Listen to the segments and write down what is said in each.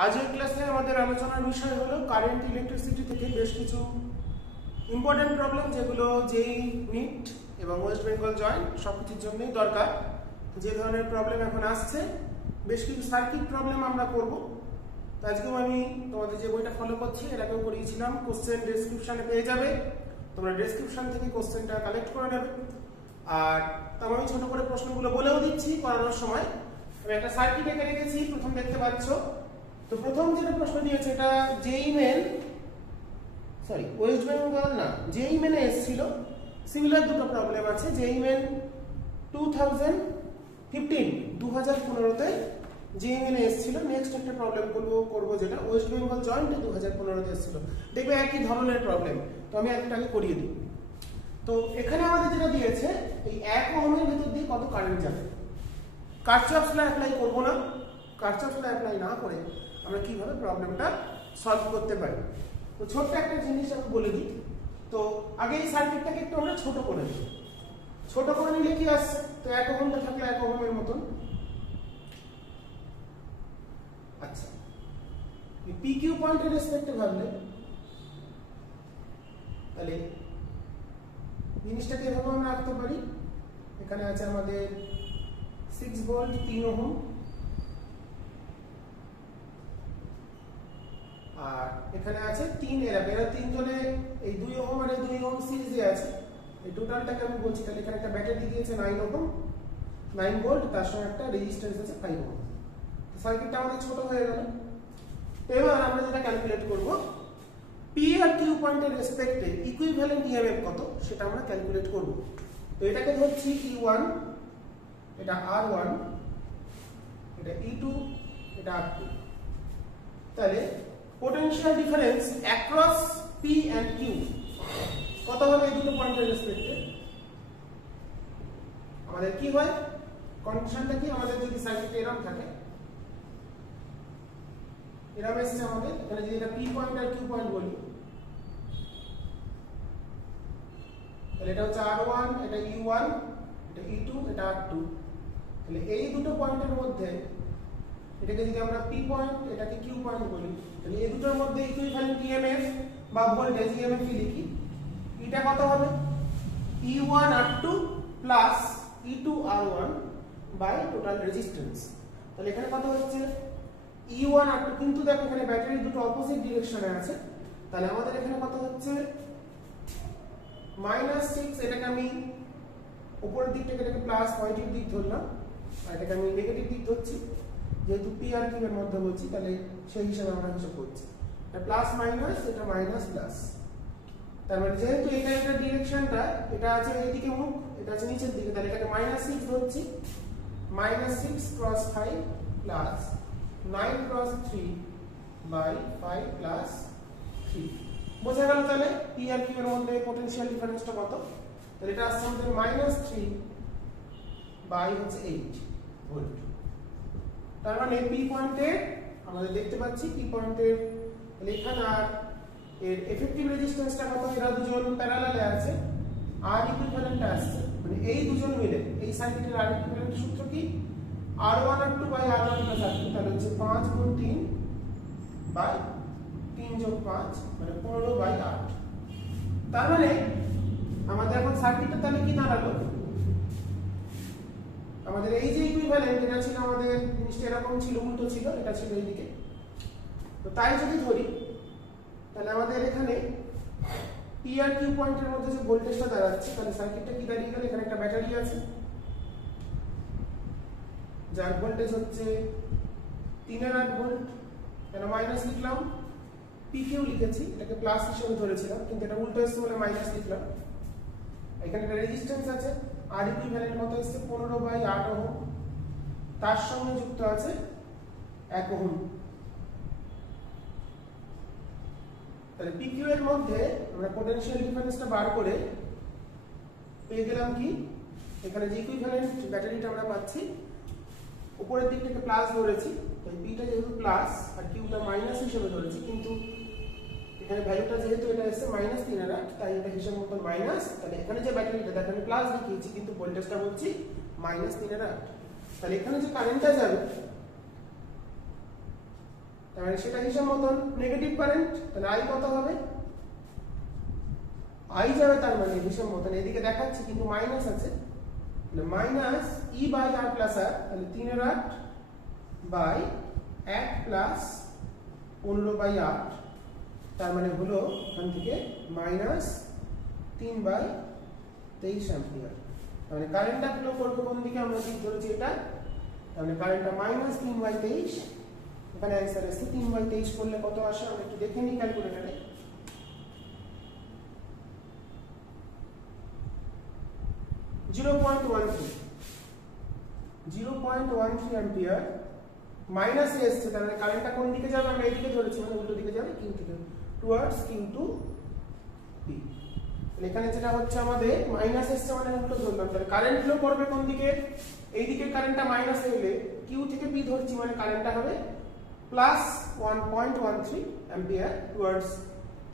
আজকের ক্লাসে আমাদের আলোচনার বিষয় হলো কারেন্ট ইলেকট্রিসিটি থেকে বেশ কিছু ইম্পর্টেন্ট প্রবলেম যেগুলো যেই নিট এবং ওয়েস্ট বেঙ্গল জয়েন্ট সবকিছুর জন্যই দরকার। যে ধরনের প্রবলেম এখন আসছে বেশ কিছু সার্কিট প্রবলেম আমরা করব। তো আজকেও আমি তোমাদের যে বইটা ফলো করছি এটাকেও করিয়েছিলাম, কোশ্চেন ডেসক্রিপশনে পেয়ে যাবে, তোমরা ডেসক্রিপশন থেকে কোশ্চেনটা কালেক্ট করে নেবে। আর তারপর আমি ছোট করে প্রশ্নগুলো বলেও দিচ্ছি করানোর সময়। আমি একটা সার্কিট এঁকে রেখেছি, প্রথম দেখতে পাচ্ছ। তো প্রথম যেটা প্রশ্ন দিয়েছে এটা জেই মেন ওয়েস্ট বেঙ্গল না, জেই মেনে এসেছিল। সিমিলার দুটো প্রবলেম আছে। জেই মেন 2015তে জেই মেনে এসেছিল। নেক্সট একটা প্রবলেম করবো যেটা ওয়েস্ট বেঙ্গল জয়েন্টে 2015তে এসেছিল। দেখবে একই ধরনের প্রবলেম। তো আমি একটাকে করিয়ে দিই। তো এখানে আমাদের যেটা দিয়েছে এই 1 ওহমের ভেতর দিয়ে কত কারেন্ট যাবে। কারশফস ল অ্যাপ্লাই করব না। কারশফস ল অ্যাপ্লাই না করে আমরা কিভাবে প্রবলেমটা সলভ করতে পারি। তো ছোট্ট একটা জিনিস আমি বলে দিই। তো আগে এই সার্কিটটাকে একটু আমরা ছোট করে নিই। ছোট করে নিলে কি আসছে, তো 1 ওহমটা থাকলে 1 ওহমের মতন। আচ্ছা, এই পি কিউ পয়েন্টের রেসপেক্টে ভাবলে তাহলে জিনিসটাকে এভাবে আমরা রাখতে পারি। এখানে আছে আমাদের 6 ভোল্ট 3 ওহম, আর এখানে আছে 3 এরা তিনজনে এই 2 ওহম আর এই 2 ওহম সিরিজে আছে। এই টোটালটাকে আমি বলছি। তাহলে এখানে একটা ব্যাটারি দিয়েছে 9 ওহম 9 ভোল্ট, তার সঙ্গে একটা রেজিস্ট্যান্স আছে 5 ওহম। সার্কিটটা আমাদের ছোট হয়ে গেল। এবার আমরা যেটা ক্যালকুলেট করব, পি আর কিউ পয়েন্টের রেসপেক্টে ইকুইভ্যালেন্ট ইএমএফ কত সেটা আমরা ক্যালকুলেট করব। তো এটাকে ধরছি E1, এটা R1, এটা E2, এটা R2। তাহলে potential difference across P and Q কত হবে এই দুটো পয়েন্টের রেসপেক্টে। আমাদের কি হয়, কন্ডিশনটা কি, আমাদের যদি সার্কিটে এরকম থাকে, এরকম এসছে আমাদের, এখানে যদি এটা পি পয়েন্ট আর কিউ পয়েন্ট বলি, তাহলে এটা হচ্ছে R1, এটা E1, এটা E2, এটা R2। তাহলে এই দুটো পয়েন্টের মধ্যে এটাকে যদি আমরা পি পয়েন্ট এটাকে কিউ পয়েন্ট বলি, তাহলে এই দুটোর মধ্যে ইকুইভ্যালেন্ট ইএমএফ বা ভোল্টেজ ইএমএফ কি লিখি, এটা কত হবে E1 R2 plus E2 R1 by total resistance. তাহলে এখানে কত হচ্ছে E1 R2, কিন্তু দেখো এখানে ব্যাটারি দুটো অপোজিট ডিরেকশনে আছে। তাহলে আমাদের এখানে কত হচ্ছে -6। এটাকে আমি উপরের দিকটাকে এটাকে প্লাস পজিটিভ দিক ধরলাম, আর এটাকে আমি নেগেটিভ দিক ধরছি যেহেতু পি আর কিউ এর মধ্যে বলছি। তাহলে সেই হিসাবে আমরা হিসাব করছি, এটা প্লাস মাইনাস, এটা মাইনাস প্লাস। তার মানে যেহেতু এটা ডিরেকশনটা, এটা আছে এইদিকে মুখ, এটা আছে নিচের দিকে, তাহলে এটাকে -6 ধরছি। -6 cross 5 plus 9 cross 3 by 5 plus 3। বোঝা গেল তাহলে পি আর কিউ এর মধ্যে পটেনশিয়াল ডিফারেন্সটা কত। তাহলে এটা আসছে আমাদের -3 বাই হচ্ছে 8 ভোল্ট। তার মানে পি পয়েন্টে আমাদের দেখতে পাচ্ছি পি পয়েন্টের এখানে আর এর এফেক্টিভ রেজিস্ট্যান্সটা কত, এরা দুজন প্যারালালে আছে, আর ইকুইভ্যালেন্ট আসছে, মানে এই দুজন মিলে এই সার্কিটের আর ইকুইভ্যালেন্ট সূত্র কি, R1 R2 by R1 plus R2। তাহলে হচ্ছে 5 গুণ 3 বাই 3 যোগ 5 মানে 15 বাই 8। তার মানে আমাদের এখন সার্কিটটা তাহলে কি দাঁড়ালো, আমাদের এই যে ইকুইভ্যালেন্ট এটা ছিল আমাদের জিনিসটা এরকম ছিল, উল্টো ছিল, এটা ছিল এইদিকে। তো তাই যদি ধরি তাহলে আমাদের এখানে পি আর কিউ পয়েন্টের মধ্যে যে ভোল্টেজটা দাঁড়াচ্ছে, তাহলে সার্কিটটা কি দাঁড়িয়ে গেল, এখানে একটা ব্যাটারি আছে যার ভোল্টেজ হচ্ছে 3.8 ভোল্ট। কেন মাইনাস লিখলাম, পি কিউ লিখেছি, এটাকে প্লাস হিসেবে ধরেছিলাম, কিন্তু এটা উল্টো এসছে বলে মাইনাস লিখলাম। এখানে একটা রেজিস্ট্যান্স আছে, আর ইকুইভ্যালেন্ট কত এসছে 15 বাই 8 ওহম, তার সঙ্গে যুক্ত আছে 1 ওহম। তাহলে পি কিউ এর মধ্যে আমরা পটেনশিয়াল ডিফারেন্সটা বার করে পেয়ে গেলাম কি, এখানে যে ইকুইভ্যালেন্ট ব্যাটারিটা আমরা পাচ্ছি, উপরের দিকটাকে প্লাস ধরেছি, তাই পিটা যেহেতু প্লাস আর কিউটা মাইনাস হিসেবে ধরেছি, কিন্তু এখানে ভ্যালুটা যেহেতু এটা এসে -3.8, তাই এটা হিসাব মতন মাইনাস। তাহলে এখানে যে ব্যাটারিটা দেখেন প্লাস দেখিয়েছি, কিন্তু ভোল্টেজটা বলছি -3.8। তাহলে এখানে যে কারেন্টটা যাবে তাহলে সেটা হিসাব মতন নেগেটিভ কারেন্ট, তাহলে আই কত হবে, আই যাবে তার মানে হিসাব মতন এদিকে দেখাচ্ছি কিন্তু মাইনাস আছে, তাহলে minus E by R plus R, তাহলে 3/8 বাই 1 প্লাস 15 বাই 8, তার মানে হলো এখান থেকে মাইনাস 3/23 অ্যাম্পিয়ার। তাহলে কারেন্টটা ফ্লো করবে কোন দিকে, আমরা ঠিক ধরেছি এটা, তাহলে কারেন্টটা মাইনাস 3/23, এখানে অ্যান্সার আসছে 3/23 করলে কত আসে আমরা একটু দেখে নিই ক্যালকুলেটরে। 0.13 অ্যাম্পিয়ার মাইনাস এসছে, তাহলে কারেন্টটা কোন দিকে যাবে, আমরা এইদিকে ধরেছি মানে উল্টো দিকে যাবে, কিউ থেকে টুয়ার্ডস কিউ টু পি। তাহলে এখানে যেটা হচ্ছে আমাদের মাইনাস এসছে মানে উল্টো ধরলাম, তাহলে কারেন্ট ফ্লো করবে কোন দিকে, এইদিকে কারেন্টটা মাইনাস এলে কিউ থেকে পি ধরছি মানে কারেন্টটা হবে plus 1.13 ampere towards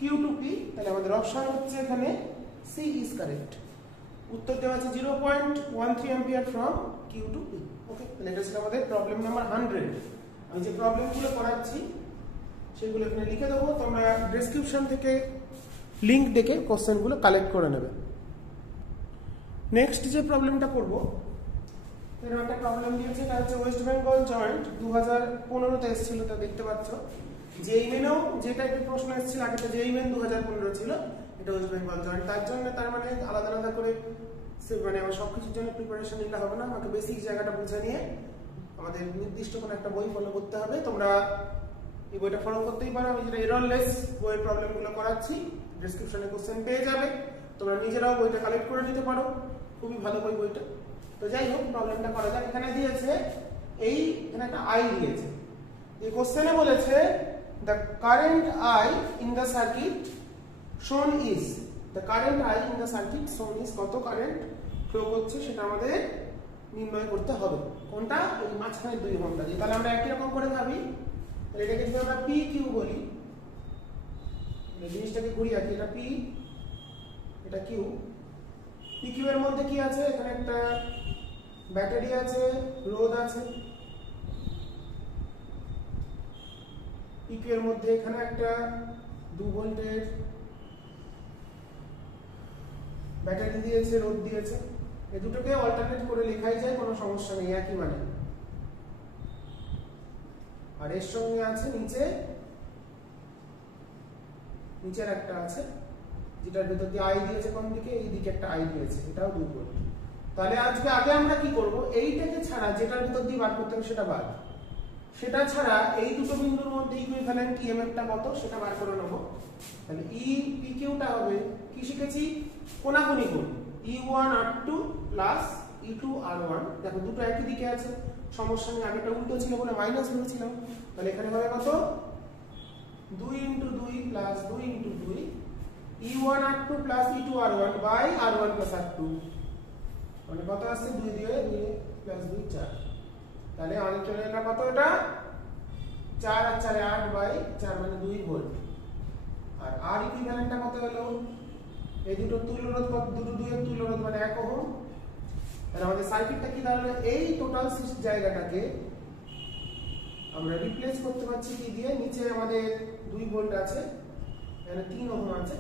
Q to P. তাহলে আমাদের অপশন হচ্ছে এখানে সি ইজ কারেক্ট। উত্তর দেওয়া আছে 0.13 ampere from Q to P. Okay, তাহলে এটা ছিল আমাদের প্রবলেম নাম্বার 100। আমি যে প্রবলেমগুলো করাচ্ছি সেগুলো এখানে লিখে দেবো, তোমরা ডেসক্রিপশন থেকে লিংক দেখে কোশ্চেনগুলো কালেক্ট করে নেবে। নেক্সট যে প্রবলেমটা করব, এর একটা প্রবলেম দিয়েছে, এটা হচ্ছে ওয়েস্ট বেঙ্গল জয়েন্ট 2015 তে এসেছিল, তা দেখতে পাচ্ছ। যেই মেনেও যে টাইপের প্রশ্ন এসেছিল, আগেটা যেই মেন 2015 ছিল, এটা ওয়েস্ট বেঙ্গল জয়েন্ট, তার জন্য তার মানে আলাদা আলাদা করে মানে আমার সবকিছুর জন্য প্রিপারেশন নিতে হবে না, আমাকে বেসিক জায়গাটা বুঝে নিয়ে আমাদের নির্দিষ্ট কোনো একটা বই ফলো করতে হবে। তোমরা এই বইটা ফলো করতেই পারো, আমি যেটা এররলেস বইয়ের প্রবলেমগুলো করাচ্ছি, ডেসক্রিপশনে কোশ্চেন পেয়ে যাবে, তোমরা নিজেরাও বইটা কালেক্ট করে নিতে পারো, খুবই ভালো বইটা। তো যাই হোক, প্রবলেমটা করা যাক। এখানে দিয়েছে এখানে একটা আই দিয়েছে, এই কোশ্চেনে বলেছে the current I in the circuit shown is, the current I in the circuit shown is, কত কারেন্ট ফ্লো করছে সেটা আমাদের নির্ণয় করতে হবে। কোনটা, এই মাঝখানে 2 ওহমটা দিয়ে। তাহলে আমরা একই রকম করে ভাবি, তাহলে এটাকে যদি আমরা পি কিউ বলি, জিনিসটাকে ঘুরিয়ে রাখি, এটা পি এটা কিউ। পি কিউ এর মধ্যে কি আছে, এখানে একটা ব্যাটারি আছে, রোধ আছে। পি কিউ এর মধ্যে এখানে একটা 2 ভোল্টের ব্যাটারি দিয়েছে, রোধ দিয়েছে। এই দুটোকে অল্টারনেট করে লেখাই যায়, কোনো সমস্যা নেই, একই মানে। আর এর সঙ্গে আছে নিচের একটা আছে, যেটার ভেতর দিয়ে আই দিয়েছে কোন দিকে, এই দিকে একটা আই দিয়েছে, এটাও 2 ভোল্ট। তাহলে আগে আমরা কি করব, এইটাকে ছাড়া যেটার ভেতর দিয়ে বার করতে হবে সেটা বাদ, সেটা ছাড়া এই দুটো বিন্দুর মধ্যে ইকুইভ্যালেন্ট ইএমএফটা কত সেটা বার করে নেব। তাহলে ই পি কিউটা হবে, কি শিখেছি, কোনাকুনি গুণ E1 R2 plus E2 R1। দেখো দুটো একই দিকে আছে, সমস্যা নেই, আগেটা উল্টো ছিল বলে মাইনাস ধরেছিলাম। তাহলে এখানে হবে কত, 2 × 2 plus 2 × 2 E1 R2 plus E2 R1 by R1 plus R2, মানে কত আসছে, 2 দিয়ে 2 প্লাস 2 4। তাহলে আমাদের চলে এলো কত, এটা 4 আর 4 8 বাই 4, মানে 2 ভোল্ট। আর আর ইকুইভ্যালেন্টটা কত হলো, এই দুটো তুল্যরোধ কত, দুটো 2 এর তুল্যরোধ মানে 1 ওহম। তাহলে আমাদের সার্কিটটা কি দাঁড়ালো, এই টোটাল জায়গাটাকে আমরা রিপ্লেস করতে পারছি কি দিয়ে, নিচে আমাদের 2 ভোল্ট আছে, এখানে 3 ওহম আছে,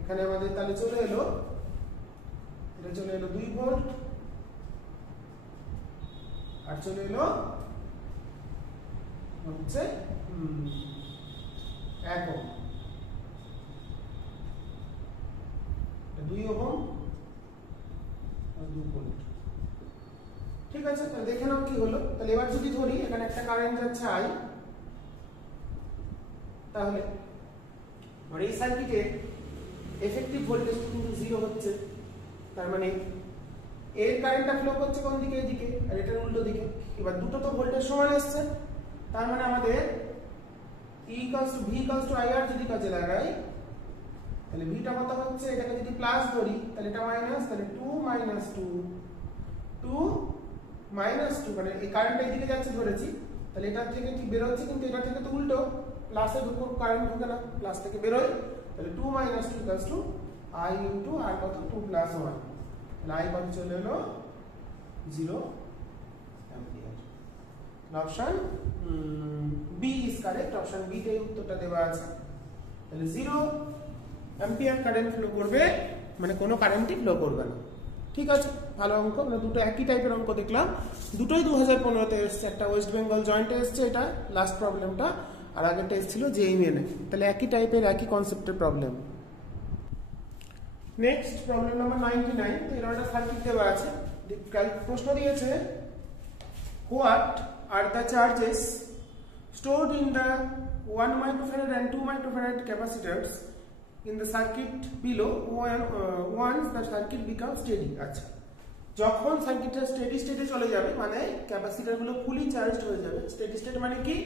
এখানে আমাদের তাহলে চলে এলো, এটা চলে এলো 2 ভোল্ট, আর চলে এলো হচ্ছে 1 ওহম, 2 ওহম আর 2 ভোল্ট। ঠিক আছে, তাহলে দেখে নাও কি হলো। তাহলে এবার যদি ধরি এখানে একটা কারেন্ট যাচ্ছে আই, তাহলে এই সার্কিটে এফেক্টিভ ভোল্টেজ কিন্তু 0 হচ্ছে, তার মানে এর কারেন্টটা ফ্লো করছে কোন দিকে, এইদিকে, আর এটার উল্টো দিকে। এবার দুটো তো ভোল্টেজ সমান আসছে, তার মানে আমাদের E = V = IR যদি কাজে লাগাই, তাহলে ভিটা কত হচ্ছে, এটাকে যদি প্লাস ধরি তাহলে এটা মাইনাস, তাহলে 2 - 2 2 - 2, মানে এই কারেন্টটা এইদিকে যাচ্ছে ধরেছি, তাহলে এটা থেকে কি বের হচ্ছে, কিন্তু এটা থেকে তো উল্টো, প্লাসের উপর কারেন্ট ঢোকে না, প্লাস থেকে বের হয়। তাহলে 2 - 2 = I × R কত, 2 + 1, তাহলে I কত চলে এলো 0 ampere. Option B is correct, option B তে উত্তরটা দেওয়া আছে। তাহলে 0 অ্যাম্পিয়ার কারেন্ট ফ্লো করবে, মানে কোনো কারেন্টই ফ্লো করবে না। ঠিক আছে, ভালো অঙ্ক। আমরা দুটো একই টাইপের অঙ্ক দেখলাম, দুটোই 2015-তে এসছে। একটা ওয়েস্ট বেঙ্গল জয়েন্টে এসছে, এটা লাস্ট প্রবলেমটা, আর আগেরটা এসেছিল জেইএমএ। তাহলে একই টাইপের একই কনসেপ্টের প্রবলেম। Next problem number 99। তো এর একটা সার্কিট দেওয়া আছে, প্রশ্ন দিয়েছে what are the charges stored in the 1 microfarad and 2 microfarad capacitors in the circuit below once the circuit becomes steady। আচ্ছা, যখন সার্কিটটা স্টেডি স্টেটে চলে যাবে, মানে ক্যাপাসিটর গুলো ফুলি চার্জড হয়ে যাবে। স্টেডি স্টেট মানে কি,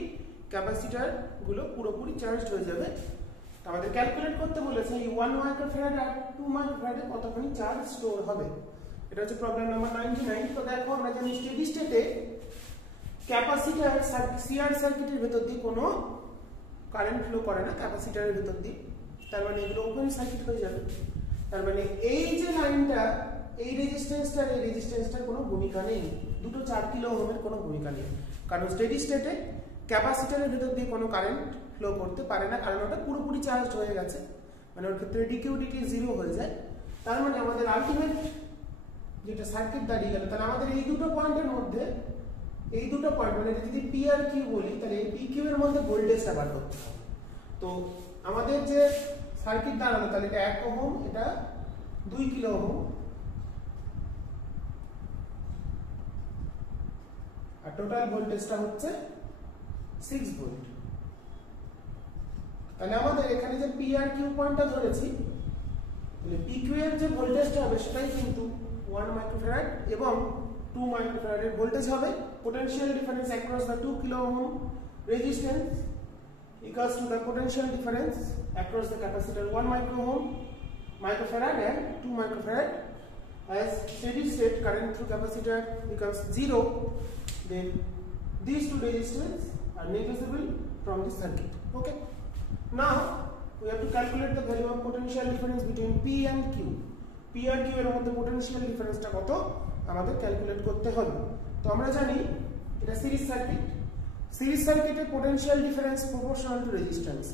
ক্যাপাসিটর গুলো পুরোপুরি চার্জড হয়ে যাবে। তো আমাদের ক্যালকুলেট করতে বলেছে এই 1 মাইক্রোফ্যারাড আর 2 মাইক্রোফ্যারাডে কতখানি চার্জ স্টোর হবে। এটা হচ্ছে প্রবলেম নাম্বার 99। তো দেখো, আমরা জানি স্টেডি স্টেটে ক্যাপাসিটর সিআর সার্কিটের ভেতর দিয়ে কোনো কারেন্ট ফ্লো করে না, ক্যাপাসিটরের ভেতর দিয়ে। তার মানে এগুলো ওপেন সার্কিট হয়ে যাবে। তার মানে এই যে লাইনটা, এই রেজিস্ট্যান্সটার এই রেজিস্ট্যান্সটার কোনো ভূমিকা নেই, দুটো 4 কিলো ওহমের কোনো ভূমিকা নেই। কারণ স্টেডি স্টেটে ক্যাপাসিটরের ভেতর দিয়ে কোনো কারেন্ট ফ্লো করতে পারে না, কারণ ওটা পুরোপুরি চার্জ হয়ে গেছে, মানে ওর ক্ষেত্রে ডিকিউডিটি 0 হয়ে যায়। তার মানে আমাদের আলটিমেট যেটা সার্কিট দাঁড়িয়ে গেল, তাহলে আমাদের এই দুটো পয়েন্টের মধ্যে, এই দুটো পয়েন্ট মানে যদি পি আর কিউ বলি, তাহলে এই পি কিউ এর মধ্যে ভোল্টেজটা বার করতে হবে। তো আমাদের যে সার্কিট দাঁড়ালো, তাহলে এটা 1 ওহম, এটা 2 কিলো ওহম, আর টোটাল ভোল্টেজটা হচ্ছে 6 ভোল্ট। তাহলে আমাদের এখানে যে পি আর কিউ পয়েন্টটা ধরেছি, তাহলে পি কিউ এর যে ভোল্টেজটা হবে সেটাই কিন্তু 1 মাইক্রোফ্যারাড এবং 2 মাইক্রোফ্যারাডের ভোল্টেজ হবে। Potential difference across the 2 kilo ohm resistance equals to the potential difference across the capacitor 1 microfarad and 2 microfarad. As steady state current through capacitor becomes 0, then these two resistors are negligible from the circuit. Okay. Now we have to calculate the value of potential difference between P and Q. P and Q এর মধ্যে potential difference টা কত আমাদের calculate করতে হবে। তো আমরা জানি এটা সিরিজ সার্কিট, সিরিজ সার্কিটে potential difference proportional to resistance,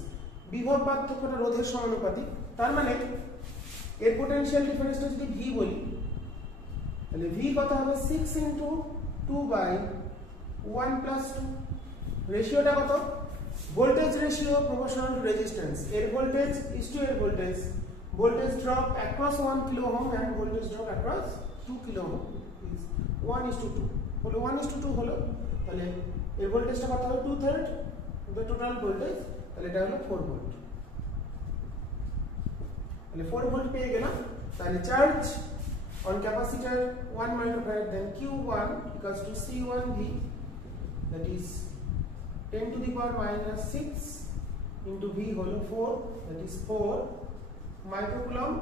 বিভব পার্থক্যটা রোধের সমানুপাতিক। তার মানে এর পোটেনশিয়াল ডিফারেন্সটা যদি ভি বলি, তাহলে ভি কত হবে 6 * 2/1 + 2। রেশিওটা কত, voltage ratio proportional to resistance. এর ভোল্টেজ ইজ টু এর voltage, voltage drop across 1 kilo ohm and voltage drop across 2 kilo ohm is 1:2 হলো, 1:2 হলো। তাহলে এর ভোল্টেজটা কত হবে 2/3 দ্য টোটাল ভোল্টেজ, তাহলে এটা হলো 4 ভোল্ট। তাহলে 4 ভোল্ট পেয়ে গেলাম। তাহলে charge on capacitor 1 microfarad, then Q1 equals to C1V, that is 10⁻⁻6 into V হলো 4, that is 4 microcoulomb.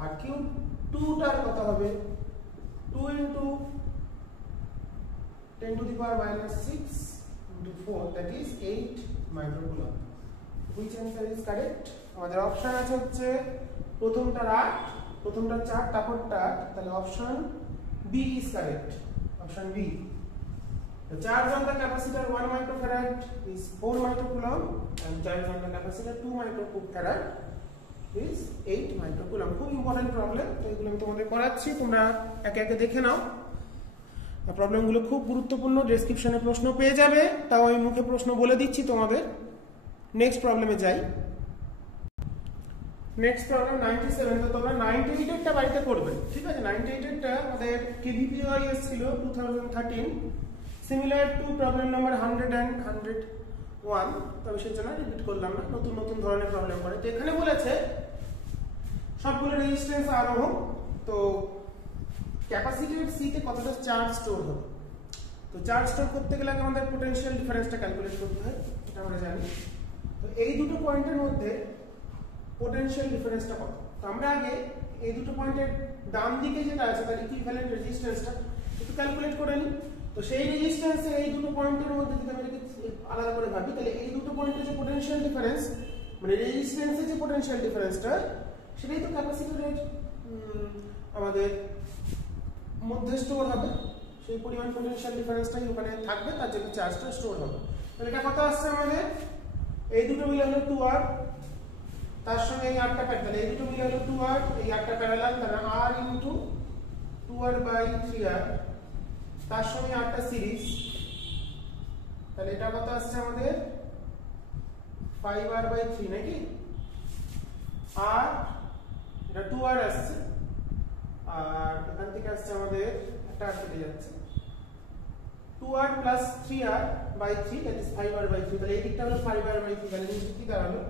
R Q2 টার কত হবে 2 into 10⁻⁻6 into 4, that is 8 microcoulomb. Which answer is correct? আমাদের অপশন আছে হচ্ছে প্রথমটা 8, প্রথমটা 4, তারপরটা 8, তাহলে option B is correct, option B. The charge on the capacitor 1 microfarad is 4 microcoulomb and charge on the capacitor 2 microfarad is 8 microcoulomb. খুব important problem, তো এগুলো আমি তোমাদের করাচ্ছি, তোমরা একে একে দেখে নাও। প্রবলেমগুলো খুব গুরুত্বপূর্ণ, ডেসক্রিপশনে প্রশ্ন পেয়ে যাবে, তাও আমি মুখে প্রশ্ন বলে দিচ্ছি তোমাদের। নেক্সট প্রবলেমে যাই। Next problem 97। তো তোমরা 98 এরটা বাড়িতে করবে, ঠিক আছে? 98 এরটা আমাদের কেভিপিওআইএস ছিল 2013, similar to problem number 100 and 101। তবে সেই জন্য রিপিট করলাম না, নতুন নতুন ধরনের প্রবলেম করে। তো এখানে বলেছে সবগুলো রেজিস্ট্যান্স আর ওহম, তো ক্যাপাসিটর সি তে কতটা চার্জ স্টোর হবে। তো চার্জ স্টোর করতে গেলে আমাদের পোটেনশিয়াল ডিফারেন্সটা ক্যালকুলেট করতে হয়, এটা আমরা জানি। তো এই দুটো পয়েন্টের মধ্যে পোটেনশিয়াল ডিফারেন্সটা কত, তো আমরা আগে এই দুটো পয়েন্টের ডান দিকে যেটা আছে তার ইকুইভ্যালেন্ট রেজিস্ট্যান্সটা একটু ক্যালকুলেট করে নিই। তো সেই রেজিস্ট্যান্সে এই দুটো পয়েন্টের মধ্যে যদি আমরা আলাদা করে ভাবি, তাহলে এই দুটো পয়েন্টের যে পোটেনশিয়াল ডিফারেন্স, মানে রেজিস্ট্যান্সের যে পোটেনশিয়াল ডিফারেন্সটা, সেটাই তো ক্যাপাসিটরের আমাদের মধ্যে স্টোর হবে। সেই পরিমাণ পোটেনশিয়াল ডিফারেন্সটাই ওখানে থাকবে, তার জন্য চার্জটা স্টোর হবে। তাহলে এটা কত আসছে আমাদের, এই দুটো মিলে হলো 2r, তার সঙ্গে এই rটা প্যারালাল, এই দুটো মিলে হলো 2r, এই rটা প্যারালাল, তাহলে r into 2r by 3r, তার সঙ্গে rটা সিরিজ, তাহলে এটা কত আসছে আমাদের 5r বাই 3 নাকি, আর এটা 2r আসছে, আর এখান থেকে আসছে আমাদের একটা r কেটে যাচ্ছে, 2r plus 3r by 3, that is 5r by 3, তাহলে এই দিকটা হলো 5r বাই 3, তাহলে নিচে কি দাঁড়ালো,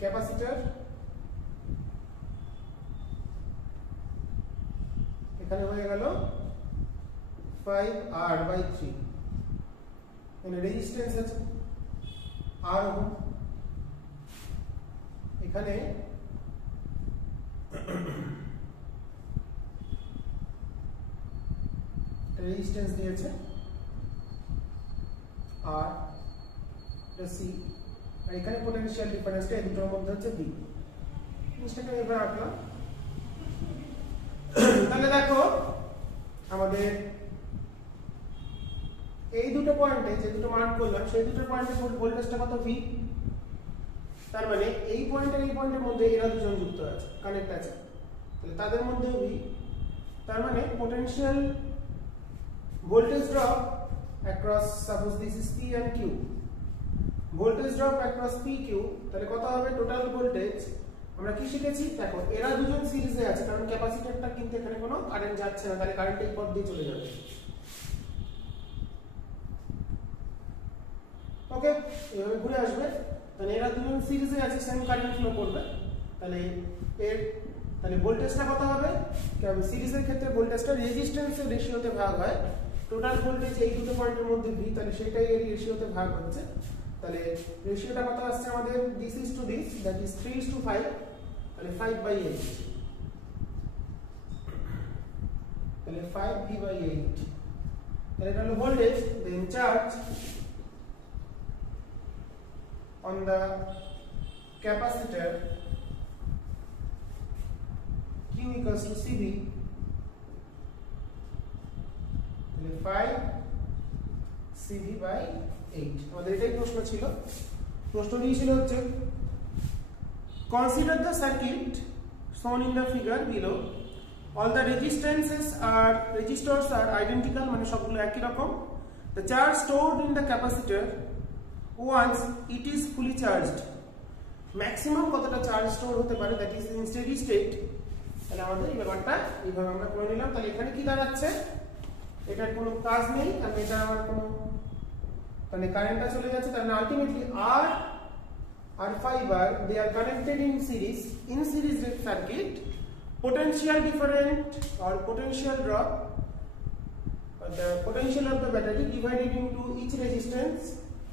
ক্যাপাসিটর এখানে হয়ে গেল 5r বাই 3, এখানে রেজিস্ট্যান্স আছে r ওহম, এখানে রেজিস্ট্যান্স দিয়েছে আর এটা সি, আর এখানে পোটেনশিয়াল ডিফারেন্সটা এই দুটোর মধ্যে হচ্ছে বি। জিনিসটাকে এবার আঁকলাম। তাহলে দেখো আমাদের এই দুটো পয়েন্টে যে দুটো মার্ক করলাম সেই দুটো পয়েন্টে ভোল্টেজটা কত ভি, তার মানে এই পয়েন্ট আর এই পয়েন্টের মধ্যে এরা দুজন যুক্ত আছে, কানেক্ট আছে, তাহলে তাদের মধ্যে ভি, তার মানে potential voltage drop across, suppose this is P and Q, voltage drop across PQ, তাহলে কত হবে টোটাল ভোল্টেজ, আমরা কি শিখেছি দেখো এরা দুজন সিরিজে আছে কারণ ক্যাপাসিটরটা কিন্তু এখানে কোনো কারেন্ট যাচ্ছে না, তাহলে কারেন্ট এই পথ দিয়ে চলে যাবে, ওকে এভাবে ঘুরে আসবে, তাহলে এরা দুজন সিরিজে আছে, সেম কারেন্ট ফ্লো করবে, তাহলে এর তাহলে ভোল্টেজটা কত হবে, সিরিজের ক্ষেত্রে ভোল্টেজটা রেজিস্ট্যান্সের রেশিওতে ভাগ হয়, টোটাল ভোল্টেজ এই দুটো পয়েন্টের মধ্যে ভি, তাহলে সেটাই এর রেশিওতে ভাগ হচ্ছে, তাহলে রেশিওটা কত আসছে আমাদের this is to this, that is 3:5, তাহলে 5/8, তাহলে 5v/8, তাহলে এটা হলো voltage, then charge on the capacitor Q equals to CV, 5 CV/8, আমাদের এটাই প্রশ্ন ছিল। প্রশ্ন দিয়েছিল হচ্ছে consider the circuit shown in the figure below, all the resistors are identical, মানে সবগুলো একই রকম, the charge stored in the capacitor once it is fully charged, maximum কতটা চার্জ স্টোর হতে পারে, that is in steady state, তাহলে আমাদের এই ব্যাপারটা এইভাবে আমরা করে নিলাম। তাহলে এখানে কি দাঁড়াচ্ছে, এটার কোনো কাজ নেই, কারণ এটা আমার কোনো মানে কারেন্টটা চলে যাচ্ছে, তাহলে আলটিমেটলি R আর 5R they are connected in series circuit, potential different or potential drop, the potential of the battery divided into each resistance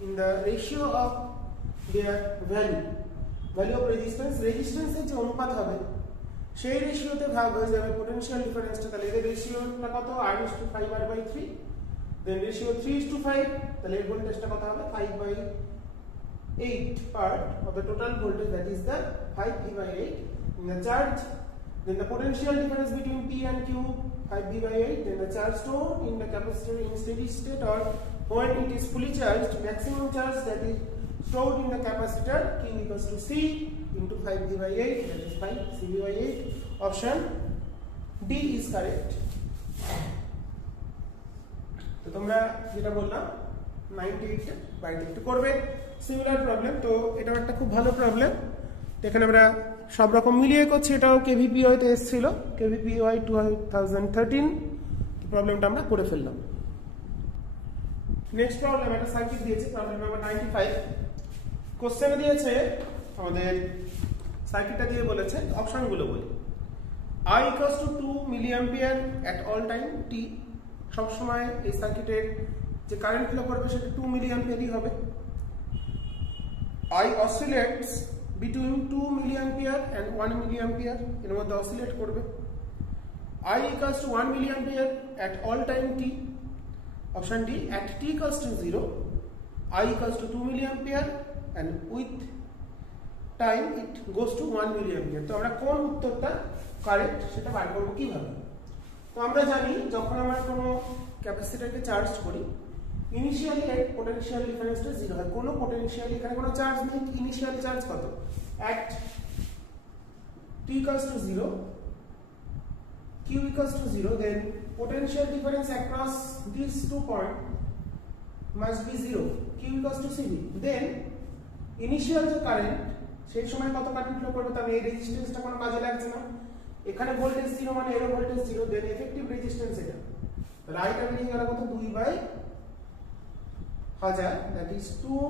in the ratio of their value of resistance এর যে অনুপাত হবে সেই রেশিওতে ভাগ হয়ে যাবে potential ডিফারেন্সটা, তাহলে এর রেশিওটা কত R/5R/3, দেন রেশিও 3:5, তাহলে এর ভোল্টেজটা কত হবে 5/8 part of the total voltage, that is the 5v/8, in the charge, then the potential difference between P and Q 5v/8, then the charge stored in the capacitor in steady state or when it is fully charged, maximum charge that is stored in the capacitor Q equals to C into 5v/8, that is 5 CV/8, option D is correct। তো তোমরা যেটা বললাম 98 বাড়িতে একটু করবে, similar problem, তো এটাও একটা খুব ভালো প্রবলেম, তো এখানে আমরা সব রকম মিলিয়ে করছি, এটাও KVPY তে এসেছিল, KVPY 2013, প্রবলেমটা আমরা করে ফেললাম। নেক্সট প্রবলেম একটা সার্কিট দিয়েছে, প্রবলেম নাম্বার 95, কোশ্চেনে দিয়েছে আমাদের সার্কিটটা দিয়ে বলেছে অপশনগুলো বলি, I equals to 2 milliampere at all time t, সব সময় এই সার্কিটের যে কারেন্ট ফ্লো করবে সেটা 2 milliampere হবে, I oscillates between 2 milliampere and 1 milliampere, এর মধ্যে অসিলেট করবে, I equals to 1 milliampere at all time t, option D, at t equals to 0 I equals to 2 milliampere and with time it goes to 1 milliampere, তো আমরা কোন উত্তরটা correct সেটা বার করব কিভাবে। তো আমরা জানি যখন আমরা কোনো ক্যাপাসিটরকে চার্জ করি ইনিশিয়ালি এর পোটেনশিয়াল ডিফারেন্সটা 0 হয়। কোনো পোটেনশিয়াল এখানে কোনো চার্জ নেই, ইনিশিয়াল চার্জ কত at t equals to 0, q equals to 0, then potential difference across these 2 points must be 0, q equals to cv, then initial যে কারেন্ট সেই সময় কত কারেন্ট ফ্লো করবে, তাহলে এই রেজিস্ট্যান্সটা কোনো কাজে লাগছে না, এখানে ভোল্টেজ 0 মানে এরও ভোল্টেজ 0, দেন এফেক্টিভ রেজিস্ট্যান্স এটা, তাহলে আইটা বেরিয়ে গেল কত 2/1000, that is 2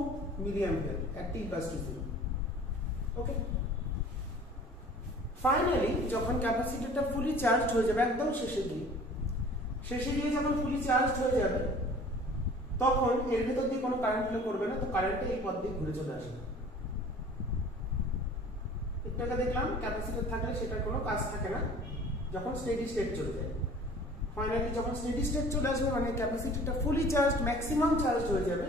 milliampere at t equals to 0. Okay, finally যখন ক্যাপাসিটরটা ফুলি চার্জড হয়ে যাবে, একদম শেষে গিয়ে যখন ফুলি চার্জড হয়ে যাবে, তখন এর ভেতর দিয়ে কোনো কারেন্ট ফ্লো করবে না, তো কারেন্টটা এই পথ দিয়ে ঘুরে চলে আসবে। এটাকে দেখলাম ক্যাপাসিটর থাকলে সেটার কোনো কাজ থাকে না যখন স্টেডি স্টেট চলে যায়। ফাইনালি যখন স্টেডি স্টেট চলে আসবে, মানে ক্যাপাসিটরটা ফুলি চার্জড, ম্যাক্সিমাম চার্জড হয়ে যাবে,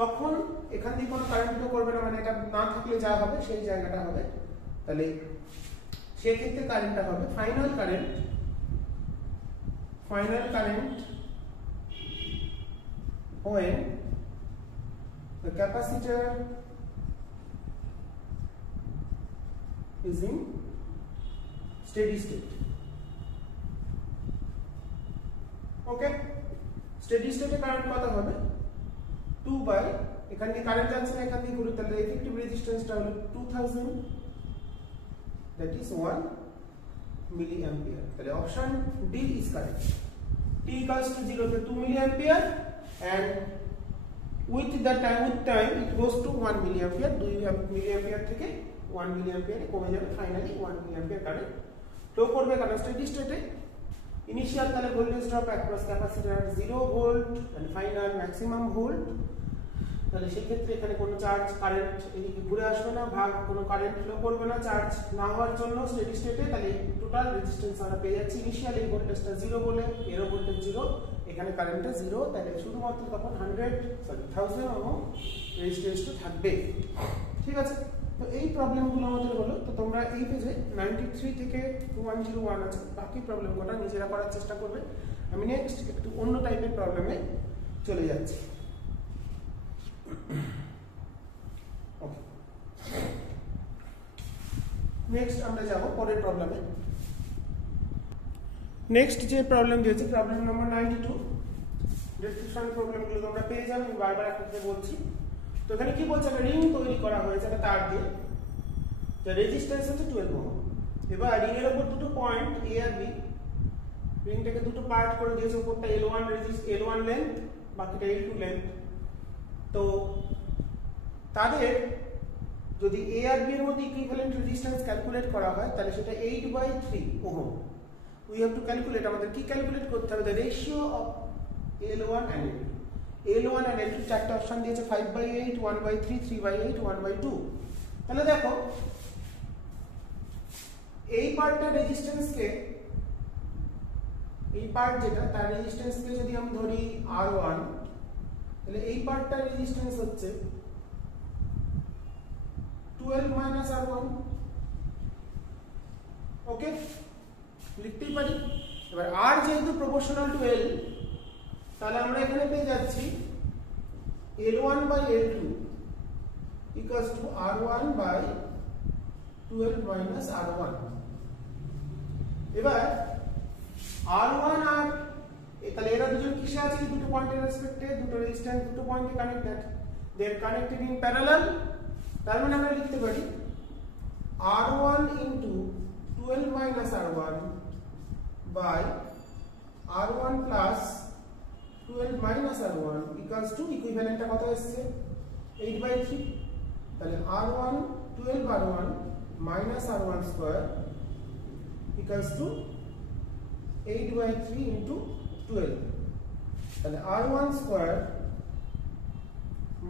তখন এখান দিয়ে কোনো কারেন্ট ফ্লো করবে না, মানে এটা না থাকলে যা হবে সেই জায়গাটা হবে, তাহলে সেক্ষেত্রে কারেন্টটা হবে final current when the capacitor is in steady state. Okay, steady স্টেটে কারেন্ট কত হবে 2 বাই, এখান দিয়ে কারেন্ট যাচ্ছে না, এখান দিয়ে ঘুরে, তাহলে এফেক্টিভ রেজিস্ট্যান্সটা হলো 2000, that is 1 milliampere. তাহলে option D is correct. t equals to 0 তে 2 milliampere and with time it goes to 1 milliampere, 2 milliampere থেকে 1 milliampere কমে যাবে, ফাইনালি 1 milliampere কারেন্ট ফ্লো করবে। কারণ স্টেডি স্টেটে ইনিশিয়াল তাহলে voltage drop across capacitor 0 volt and final maximum volt, তাহলে সেই ক্ষেত্রে এখানে কোনো চার্জ কারেন্ট এদিকে ঘুরে আসবে না, ভাগ কোনো কারেন্ট ফ্লো করবে না চার্জ না হওয়ার জন্য স্টেডি স্টেটে, তাহলে টোটাল রেজিস্ট্যান্স আমরা পেয়ে যাচ্ছি ইনিশিয়াল এই ভোল্টেজটা 0 বলে, এরও ভোল্টেজ 0, এখানে কারেন্টটা 0, তাহলে শুধুমাত্র তখন 1000 ওহম রেজিস্ট্যান্সটা থাকবে। ঠিক আছে, তো এই প্রবলেমগুলো আমাদের হলো। তো তোমরা এই পেজে 93 থেকে 101 আছে, বাকি প্রবলেমগুলো নিজেরা করার চেষ্টা করবে। আমি নেক্সট একটু অন্য টাইপের প্রবলেমে চলে যাচ্ছি। নেক্সট আমরা যাব পরের প্রবলেমে। নেক্সট যে প্রবলেম দিয়েছে প্রবলেম নাম্বার 92, ডেসক্রিপশন প্রবলেমগুলো তোমরা পেয়ে যাবে, আমি বারবার একটা বলছি। তো এখানে কি বলছে, একটা রিং তৈরি করা হয়েছে একটা তার দিয়ে, যার রেজিস্ট্যান্স হচ্ছে 12 ওহম। এবার রিং এর উপর দুটো পয়েন্ট এ আর বি, রিংটাকে দুটো পার্ট করে দিয়েছে, উপরটা L1 লেন্থ, বাকিটা L2 লেন্থ। তো তাদের যদি এ আর বি এর মধ্যে ইকুইভ্যালেন্ট রেজিস্ট্যান্স ক্যালকুলেট করা হয়, তাহলে সেটা 8/3 ohm. We have to calculate, আমাদের কি ক্যালকুলেট করতে হবে, the ratio of L1 and L2। L1 and L2 চারটা অপশন দিয়েছে, 5/8, 1/3, 3/8, 1/2। তাহলে দেখো এই পার্টটার রেজিস্ট্যান্সকে, এই পার্ট যেটা তার রেজিস্ট্যান্সকে যদি আমি ধরি R1, তাহলে এই পার্টটার রেজিস্ট্যান্স হচ্ছে 12 minus R1। ওকে, লিখতেই পারি। এবার R যেহেতু প্রপোর্শনাল টু L, তাহলে আমরা এখানে পেয়ে যাচ্ছি L1/L2 equals to R1/12 minus R1। এবার R1 আর তাহলে এরা দুজন কিসে আছে, দুটো পয়েন্টের রেসপেক্টে, দুটো রেজিস্ট্যান্স দুটো পয়েন্টে connected, they are connected in parallel. তার মানে আমরা লিখতে পারি R1 into 12 minus R1 by R1 plus 12 minus R1 equals to ইকুইভ্যালেন্টটা কত আসছে 8/3। তাহলে R1 12 R1 minus R1 square equals to 8/3 into 12। তাহলে R1 square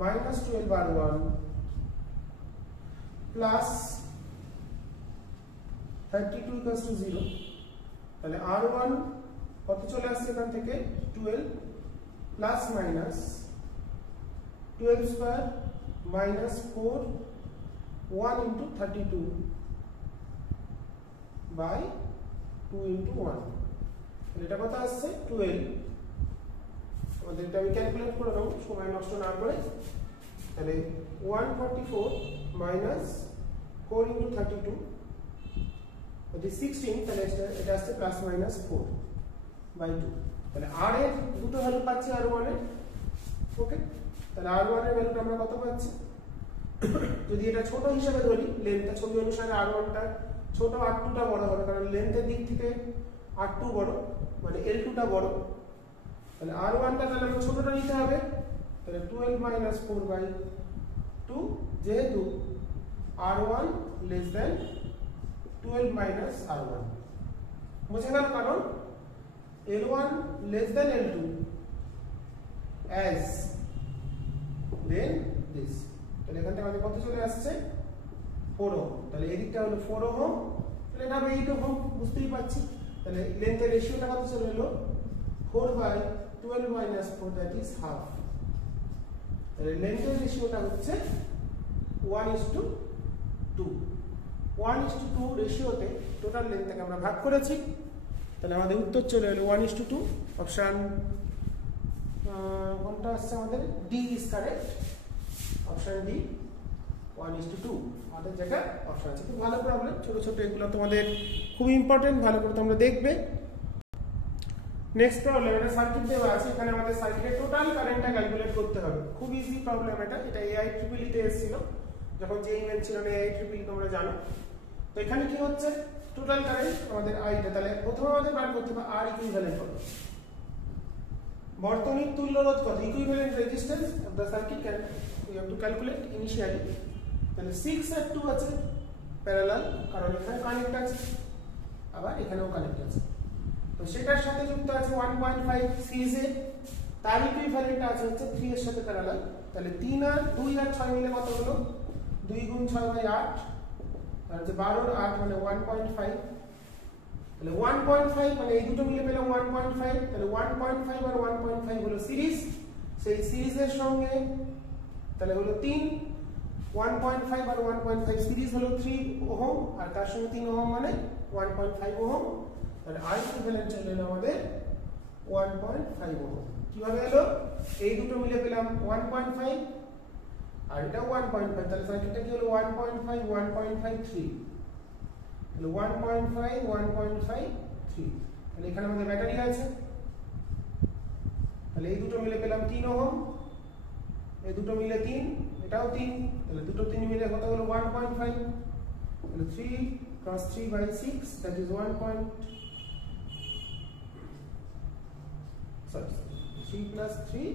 minus 12 R1 plus 32 equals to 0। তাহলে R1 কত চলে আসছে এখান থেকে 12 plus minus 12 square minus 4 1 into 32 by 2 into 1। এটা কত আসছে 12। আমাদের এটা আমি ক্যালকুলেট করে নেব সময় নষ্ট না করে। তাহলে 144 মাইনাস 4 ইন্টু 32 that is 16, তাহলে এটা আসছে প্লাস মাইনাস 4 বাই 2। তাহলে r এর দুটো ভ্যালু পাচ্ছি r1 এর। ওকে, তাহলে r1 এর ভ্যালুটা আমরা কত পাচ্ছি? যদি এটা ছোট হিসেবে ধরি, লেন্থটা ছবি অনুসারে r1 টা ছোট, r2 টা বড় হবে, কারণ লেন্থের দিক থেকে r2 বড়, মানে l2 টা বড়। তাহলে r1 টা তাহলে আমরা ছোটটা নিতে হবে। তাহলে 12 মাইনাস 4 বাই 2, যেহেতু r1 less than 12 minus r1, বুঝে গেল? কারণ l1 less than l2 as then this। তাহলে এখান থেকে আমাদের কত চলে আসছে? 4 ওহম। তাহলে এদিকটা হলো 4 ওহম, তাহলে এটা হবে 8 ওহম, বুঝতেই পারছি। তাহলে লেন্থের রেশিওটা কত চলে এলো? 4 by 12 minus 4, that is half. তাহলে লেন্থের রেশিওটা হচ্ছে 1:2। 1:2 রেশিওতে টোটাল লেন্থটাকে আমরা ভাগ করেছি। তাহলে আমাদের উত্তর চলে এলো 1:2। অপশন কোনটা আসছে আমাদের? D is correct. Option D 1:2 আমাদের যেটা অপশন আছে। খুব ভালো প্রবলেম, ছোট ছোট এগুলো তোমাদের খুব ইম্পর্টেন্ট, ভালো করে তোমরা দেখবে। নেক্সট প্রবলেম, এটা সার্কিট দেওয়া আছে, এখানে আমাদের সার্কিটের টোটাল কারেন্টটা ক্যালকুলেট করতে হবে। খুব ইজি প্রবলেম এটা। এটা AIEEE তে এসেছিল, যখন যেই মেন ছিল না AIEEE তোমরা জানো। তো এখানে কি হচ্ছে? টোটাল কারেন্ট আমাদের I টা, তাহলে প্রথমে আমাদের বার করতে হবে R ইকুইভ্যালেন্ট কত। বর্তনীর তুল্য রোধ কত? Equivalent resistance of the circuit can we have to calculate initially. তাহলে 6 আর 2 আছে প্যারালাল, কারণ এখানে কানেক্ট আছে, আবার এখানেও কানেক্ট আছে। তো সেটার সাথে যুক্ত আছে 1.5 সিরিজে, তার ইকুইভ্যালেন্ট আছে হচ্ছে 3 এর সাথে প্যারালাল। তাহলে 3 আর 2 আর 6 মিলে কত হলো? 2 গুণ 6 বাই 8, আর হচ্ছে 12 আর 8 মানে 1.5। তাহলে 1.5 মানে এই দুটো মিলে পেলাম 1.5। তাহলে 1.5 আর 1.5 হলো সিরিজ, সেই সিরিজের সঙ্গে তাহলে হলো 3। 1.5 আর 1.5 সিরিজ হলো 3 ওহম, আর তার সঙ্গে 3 ওহম মানে 1.5 ওহম। তাহলে I ইকুইভ্যালেন্ট চলে এলো আমাদের 1.5 ওহম। কিভাবে এলো? এই দুটো মিলে পেলাম 1.5 আর এটা 1.5, তাহলে সার্কিটটা কি হলো? 1.5 1.5 3। তাহলে 1.5 1.5 3। তাহলে এখানে আমাদের ব্যাটারি আছে, তাহলে এই দুটো মিলে পেলাম 3 ওহম, এই দুটো মিলে 3, এটাও 3, তাহলে দুটো 3 মিলে কত হলো? 1.5। তাহলে 3 × 3 বাই 6, দ্যাট ইজ 3 প্লাস 3,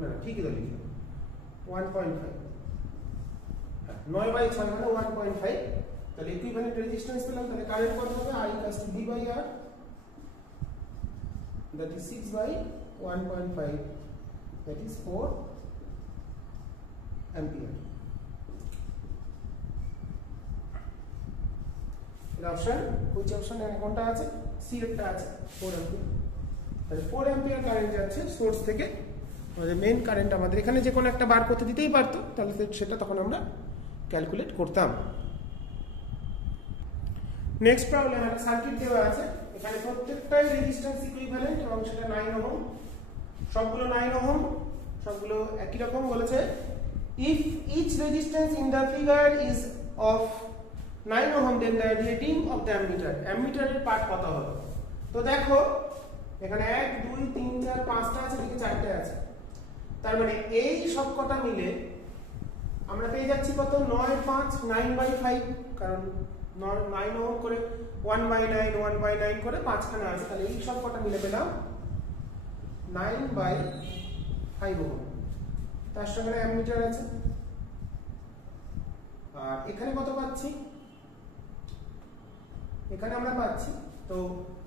না ঠিকই তো লিখলাম 1.5। 9 বাই 6 মানে 1.5। তাহলে ইকুইভ্যালেন্ট রেজিস্ট্যান্স পেলাম। তাহলে কারেন্ট কত হবে? I = V by R, that is 6 by 1.5, that is 4 ampere। এর অপশন কোন অপশন এর কোনটা আছে? সি এরটা আছে 4 ampere। তাহলে 4 ampere কারেন্ট যাচ্ছে সোর্স থেকে, আমাদের মেইন কারেন্ট আমাদের এখানে যে কোনো একটা বার করতে দিতেই পারতো, তাহলে সেটা তখন আমরা ক্যালকুলেট করতাম। নেক্সট প্রবলেম, একটা সার্কিট দেওয়া আছে, এখানে প্রত্যেকটাই রেজিস্ট্যান্স ইকুইভ্যালেন্ট এবং সেটা 9 ওহম, সবগুলো 9 ওহম, সবগুলো একই রকম বলেছে। If each resistance in the figure is of 9 ohm then the reading of the ammeter, অ্যামিটারের পার্ট কত হবে? তো দেখো এখানে 1 2 3 4 5টা আছে, এদিকে 4টে আছে, তার মানে এই সব কটা মিলে আমরা পেয়ে যাচ্ছি কত? 9 5 9/5, কারণ 9 ওহম করে 1/9 1/9 করে 5খানা আছে, তাহলে এই সব কটা মিলে পেলাম 9/5 ওহম। তার সঙ্গে অ্যামিটার আছে, আর এখানে কত পাচ্ছি? এখানে আমরা পাচ্ছি, তো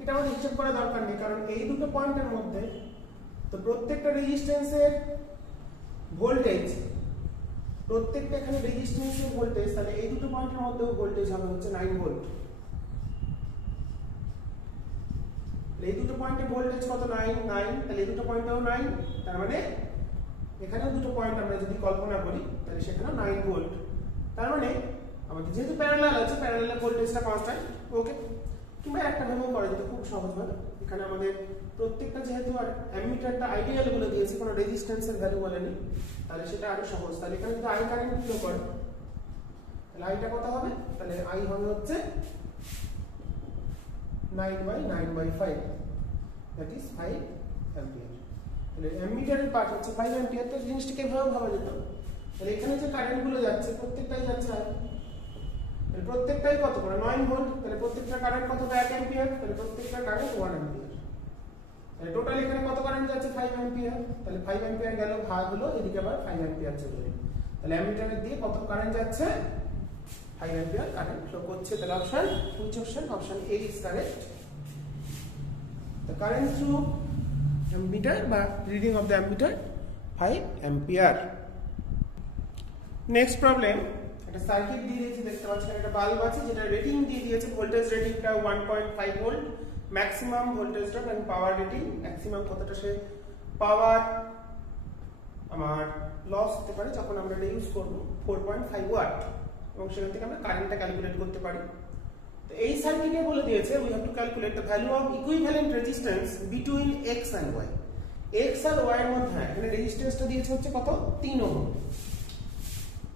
এটা আমাদের হিসাব করা দরকার নেই, কারণ এই দুটো পয়েন্টের মধ্যে তো প্রত্যেকটা রেজিস্ট্যান্সের ভোল্টেজ, প্রত্যেকটা এখানে রেজিস্ট্যান্সের ভোল্টেজ, তাহলে এই দুটো পয়েন্টের মধ্যেও ভোল্টেজ হবে হচ্ছে 9 ভোল্ট। এই দুটো পয়েন্টে ভোল্টেজ কত? 9 9, তাহলে এই দুটো পয়েন্টেও 9, তার মানে এখানেও দুটো পয়েন্ট আমরা যদি কল্পনা করি তাহলে সেখানে 9 ভোল্ট। তার মানে আমাদের যেহেতু প্যারালাল আছে, প্যারালালে ভোল্টেজটা কনস্ট্যান্ট। ওকে, কিংবা একটা ভাবেও করা যেত খুব সহজভাবে। এখানে আমাদের প্রত্যেকটা যেহেতু আর অ্যামিটারটা আইডিয়াল বলে দিয়েছে, কোনো রেজিস্ট্যান্সের ভ্যালু বলেনি, তাহলে সেটা আরো সহজ। তাহলে এখানে যদি আই কারেন্ট ফ্লো করে তাহলে আইটা কত হবে? তাহলে আই হবে হচ্ছে 9/9/5, দ্যাট ইজ 5 অ্যাম্পিয়ার। তাহলে অ্যামিটারের পার্ট হচ্ছে 5 অ্যাম্পিয়ার। তো জিনিসটাকে এভাবে ভাবা যেত। তাহলে এখানে যে কারেন্ট গুলো যাচ্ছে প্রত্যেকটাই যাচ্ছে আই, তাহলে প্রত্যেকটাই কত করে 9 ভোল্ট, তাহলে প্রত্যেকটা কারেন্ট কত 1 অ্যাম্পিয়ার, তাহলে প্রত্যেকটা কারেন্ট 1 অ্যাম্পিয়ার। তাহলে টোটাল এখানে কত কারেন্ট যাচ্ছে 5 অ্যাম্পিয়ার, তাহলে 5 অ্যাম্পিয়ার গেল ভাগ হলো এদিকে আবার 5 অ্যাম্পিয়ার চলে এলো। তাহলে অ্যামিটারের দিয়ে কত কারেন্ট যাচ্ছে 5 অ্যাম্পিয়ার কারেন্ট ফ্লো করছে। তাহলে option which option? Option A is correct. The current through ammeter বা reading of the ammeter 5 ampere. Next problem, একটা সার্কিট দিয়ে দিয়েছে, দেখতে পাচ্ছেন একটা বাল্ব আছে যেটা রেটিং দিয়ে দিয়েছে, ভোল্টেজ রেটিংটা 1.5 volt, maximum voltage drop and power rating, maximum কতটা সে পাওয়ার আমার লস হতে পারে যখন আমরা এটা ইউজ করব 4.5 ওয়াট, এবং সেখান থেকে আমরা কারেন্টটা ক্যালকুলেট করতে পারি। তো এই সার্কিটে বলে দিয়েছে we have to calculate the value of equivalent resistance between x and y. x R y এর মধ্যে এখানে রেজিস্ট্যান্সটা দিয়েছে হচ্ছে কত 3 ওহম,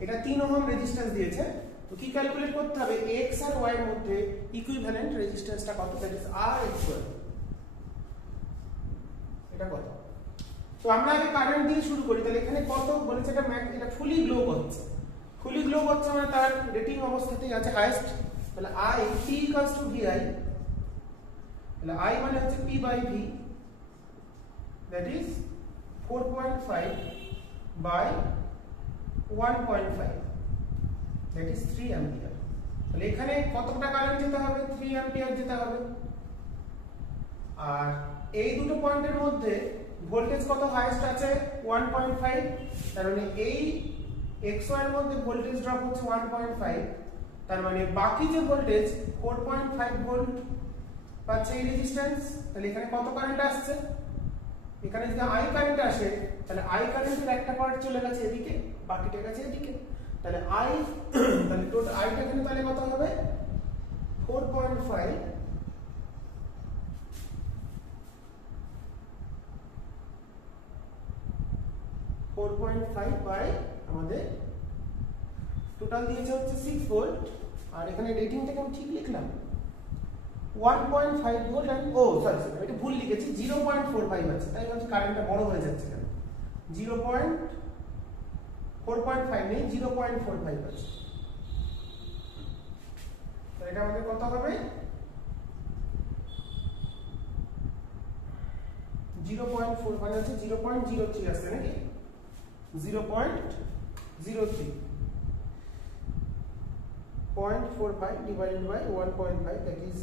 এটা 3 ওহম রেজিস্ট্যান্স দিয়েছে। তো কি ক্যালকুলেট করতে হবে? x আর y এর মধ্যে ইকুইভ্যালেন্ট রেজিস্ট্যান্সটা কত, দ্যাট ইজ r(x²) এটা কত। তো আমরা আগে কারেন্ট দিয়ে শুরু করি। তাহলে এখানে কত বলেছে? এটা ফুলি গ্লো হচ্ছে, ফুলি গ্লো হচ্ছে মানে তার রেটিং অবস্থাতেই আছে হাইয়েস্ট। তাহলে I P equals to VI, তাহলে I মানে হচ্ছে P by V, that is 4.5 by 1.5, that is 3 ampere। তাহলে এখানে কতটা কারেন্ট যেতে হবে? 3 অ্যাম্পিয়ার যেতে হবে। আর এই দুটো পয়েন্টের মধ্যে ভোল্টেজ কত হাইয়েস্ট আছে? 1.5, তার মানে এই XY এর মধ্যে ভোল্টেজ ড্রপ হচ্ছে 1.5, তার মানে বাকি যে ভোল্টেজ 4.5 ভোল্ট পাচ্ছে এই রেজিস্ট্যান্স। তাহলে এখানে কত কারেন্ট আসছে? এখানে যদি আই কারেন্ট আসে তাহলে আই কারেন্টের একটা পার্ট চলে গেছে এদিকে, বাকিটা গেছে এদিকে। তাহলে আই তাহলে টোটাল আইটা এখানে তাহলে কত হবে? 4.5 বাই আমাদের টোটাল দিয়েছে হচ্ছে 6 ভোল্ট, আর এখানে রেটিংটাকে আমি ঠিক লিখলাম 1.5 ভোল্ট এন্ড সরি এটা ভুল লিখেছি, 0.45 আছে, তাই ভাবছি কারেন্টটা বড় হয়ে যাচ্ছে কেন। 4.5 নেই, 0.45 আছে। তো এটা আমাদের কত হবে? 0.4 মানে হচ্ছে 0.03 আসছে নাকি? 0.03 0.45 divided by 1.5, that is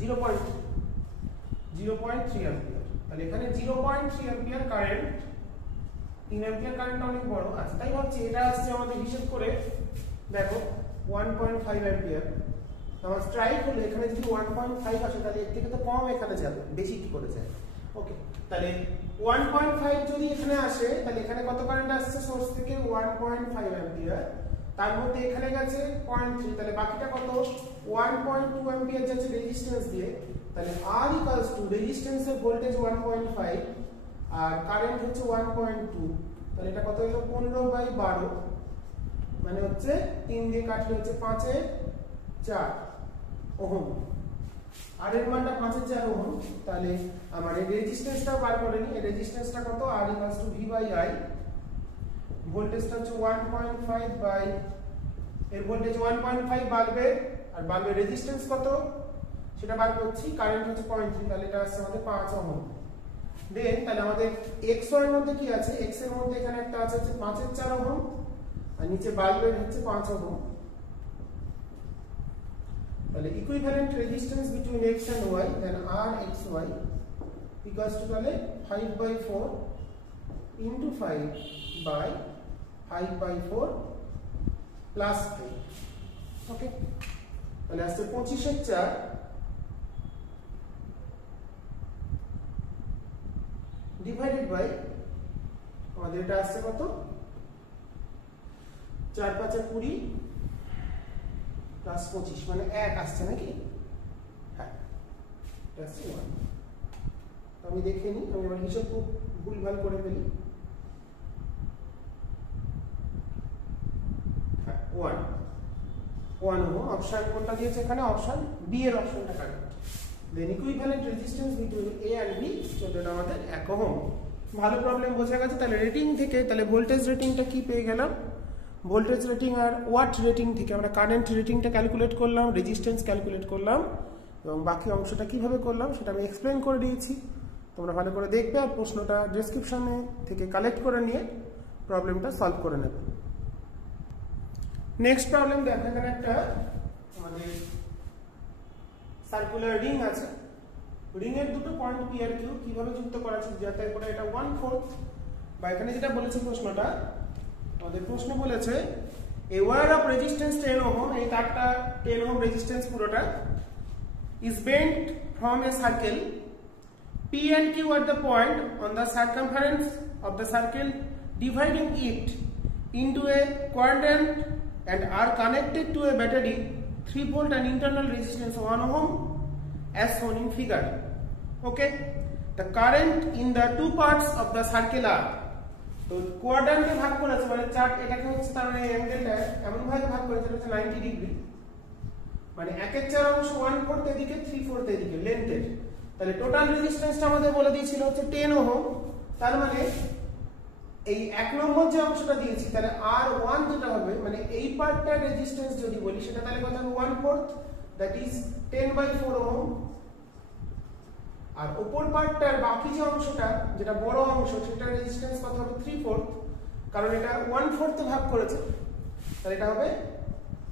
0.3 ampere. তাহলে এখানে 0.3 অ্যাম্পিয়ার কারেন্ট, 3 অ্যাম্পিয়ার কারেন্ট অনেক বড় আছে, তাই ভাবছি এটা আসছে আমাদের হিসাব করে দেখো 1.5 অ্যাম্পিয়ার। আমার স্ট্রাইক হলো এখানে যদি 1.5 আসে তাহলে এর থেকে তো কম এখানে যাবে, বেশি কি করে যায়? ওকে, তাহলে 1.5 যদি এখানে আসে তাহলে এখানে কত কারেন্ট আসছে সোর্স থেকে? 1.5 অ্যাম্পিয়ার, তার মধ্যে এখানে গেছে 0.3, তাহলে বাকিটা কত? 1.2 অ্যাম্পিয়ার যাচ্ছে রেজিস্ট্যান্স দিয়ে। তাহলে R ইকুয়ালস টু রেজিস্ট্যান্সের ভোল্টেজ 1.5 আর কারেন্ট হচ্ছে 1.2, তাহলে এটা কত হলো? 15/12, মানে হচ্ছে 3 দিয়ে কাটলে হচ্ছে 5/4 ওহম। আর এর মানটা 5/4 ওহম। তাহলে আমার এই রেজিস্ট্যান্সটাও বার করে নি, এই রেজিস্ট্যান্সটা কত? R ইকুয়ালস টু V/I, ভোল্টেজটা হচ্ছে 1.5 বাই এর ভোল্টেজ 1.5 বাল্বের, আর বাল্বের রেজিস্ট্যান্স কত সেটা বার করছি, কারেন্ট হচ্ছে 0.3, তাহলে এটা আসছে আমাদের 5 ওহম। দেন তাহলে আমাদের XY এর মধ্যে কি আছে? X এর মধ্যে এখানে একটা আছে হচ্ছে 5/4 ওহম, আর নিচে বাল্বের হচ্ছে 5 ওহম। তাহলে equivalent resistance between X and Y, then RXY equals to তাহলে 5/4 into 5 by 5/4 plus 5। ওকে, তাহলে আসছে 25/4 ডিভাইডেড বাই আমাদের এটা আসছে কত? 4×5 = 20 প্লাস 25 মানে 1 আসছে নাকি? হ্যাঁ এটা 1। তো আমি দেখে নিই, আমি আমার হিসাব খুব ভুলভাল করে ফেলি। 1 ওহম। অপশন কোনটা দিয়েছে এখানে? অপশন বি এর অপশনটা correct. Then equivalent resistance between A and B চলবে আমাদের 1 ওহম। ভালো প্রবলেম বোঝা গেছে। তাহলে রেটিং থেকে তাহলে ভোল্টেজ রেটিংটা কি পেয়ে গেলাম? ভোল্টেজ রেটিং আর ওয়াট রেটিং থেকে আমরা কারেন্ট রেটিংটা ক্যালকুলেট করলাম, রেজিস্ট্যান্স ক্যালকুলেট করলাম, এবং বাকি অংশটা কিভাবে করলাম সেটা আমি এক্সপ্লেন করে দিয়েছি। তোমরা ভালো করে দেখবে আর প্রশ্নটা ডেসক্রিপশনে থেকে কালেক্ট করে নিয়ে প্রবলেমটা সলভ করে নেবে। নেক্সট প্রবলেম দেখো, এখানে একটা আমাদের সার্কুলার রিং আছে। রিং এর দুটো পয়েন্ট পি আর কিউ কিভাবে যুক্ত করা আছে, যাতে করে এটা 1/4 বা এখানে যেটা বলেছে প্রশ্নটা, আমাদের প্রশ্ন বলেছে a wire of resistance 10 ohm, এই তারটা 10 ohm রেজিস্ট্যান্স পুরোটা is bent from a circle. P and Q are the point on the circumference of the circle dividing it into a quadrant and are connected to a battery 3 volt and internal resistance 1 ohm as shown in figure. Okay, the current in the two parts of the circle are, তো কোয়াড্রান্টে ভাগ করেছে মানে chart, এটাকে হচ্ছে তার মানে অ্যাঙ্গেলটা এমন ভাবে ভাগ করেছে এটা হচ্ছে 90 ডিগ্রি, মানে একের 4 অংশ 1/4 এদিকে 3/4 এদিকে লেন্থের। তাহলে টোটাল রেজিস্ট্যান্সটা আমাদের বলে দিয়েছিল হচ্ছে 10 ওহম। তার মানে এই এক নম্বর যে অংশটা দিয়েছি তাহলে R1 যেটা হবে, মানে এই পার্টটার রেজিস্ট্যান্স যদি বলি সেটা তাহলে কত হবে? 1/4, দ্যাট ইজ 10/4 ওহম। আর উপর পার্টটার বাকি যে অংশটা যেটা বড় অংশ সেটার রেজিস্ট্যান্স কত হবে? 3/4, কারণ এটা 1/4 তে ভাগ করেছে। তাহলে এটা হবে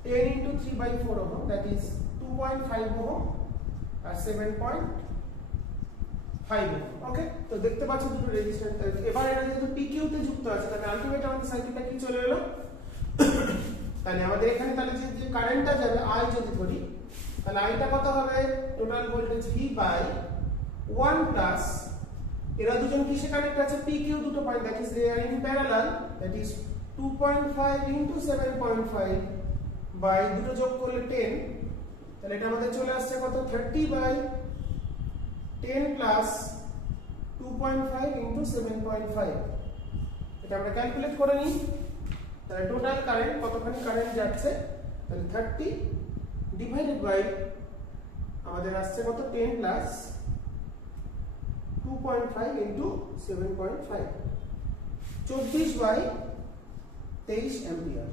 10 into 3/4 ohm, that is 2.5 ohm আর 7.5 ওহম। ওকে, তো দেখতে পাচ্ছ দুটো রেজিস্ট্যান্স। এবার এটা যেহেতু PQ তে যুক্ত আছে তাহলে আলটিমেট আমাদের সার্কিটটা কি চলে এলো? তাহলে আমাদের এখানে তাহলে যে কারেন্টটা যাবে I যদি ধরি, তাহলে আইটা কত হবে? Total voltage V by 1 plus এরা দুজন কিসে কানেক্ট আছে? PQ দুটো point, that is they are in parallel, that is 2.5 into 7.5 by দুটো যোগ করলে 10, তাহলে এটা আমাদের চলে আসছে কত? 30 বাই 10 প্লাস 2.5 into 7.5। এটা আমরা ক্যালকুলেট করে নিই। তাহলে টোটাল কারেন্ট কতখানি কারেন্ট যাচ্ছে? তাহলে 30 ডিভাইডেড বাই আমাদের আসছে কত? 10 প্লাস 2.5 into 7.5, 24 বাই 23 অ্যাম্পিয়ার।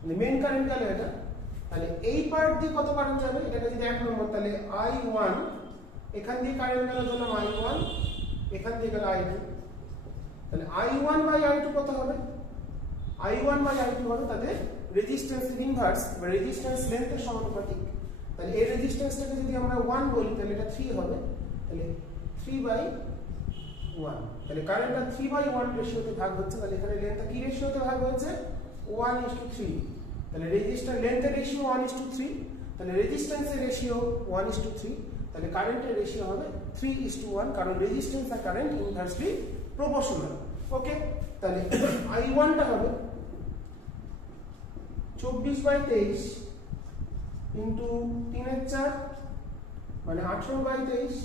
মানে মেইন কারেন্ট গেল এটা। তাহলে এই পার্ট দিয়ে কত কারেন্ট যাবে? এটা যদি এক নম্বর, তাহলে I1 এখান দিয়ে কারেন্ট গেল ধরলাম I1, এখান দিয়ে গেল I2, তাহলে I1 বাই I2 কত হবে? I1 বাই I2 হবে তাদের রেজিস্ট্যান্সের ইনভার্স বা রেজিস্ট্যান্স লেন্থের সমানুপাতিক। তাহলে এই রেজিস্ট্যান্সটাকে যদি আমরা 1 বলি তাহলে এটা 3 হবে, তাহলে 3/1। তাহলে কারেন্টটা 3/1 রেশিওতে ভাগ হচ্ছে। তাহলে এখানে লেন্থটা কি রেশিওতে ভাগ হচ্ছে? 1:3। তাহলে রেজিস্ট্যান্স লেন্থের রেশিও 1:3, তাহলে রেজিস্ট্যান্সের রেশিও 1:3, তাহলে কারেন্টের রেশিও হবে 3:1, কারণ রেজিস্ট্যান্স আর কারেন্ট ইনভার্সলি প্রপোর্শনাল। ওকে, তাহলে I1 টা হবে 24/23 ইনটু 3/4 মানে 18/23,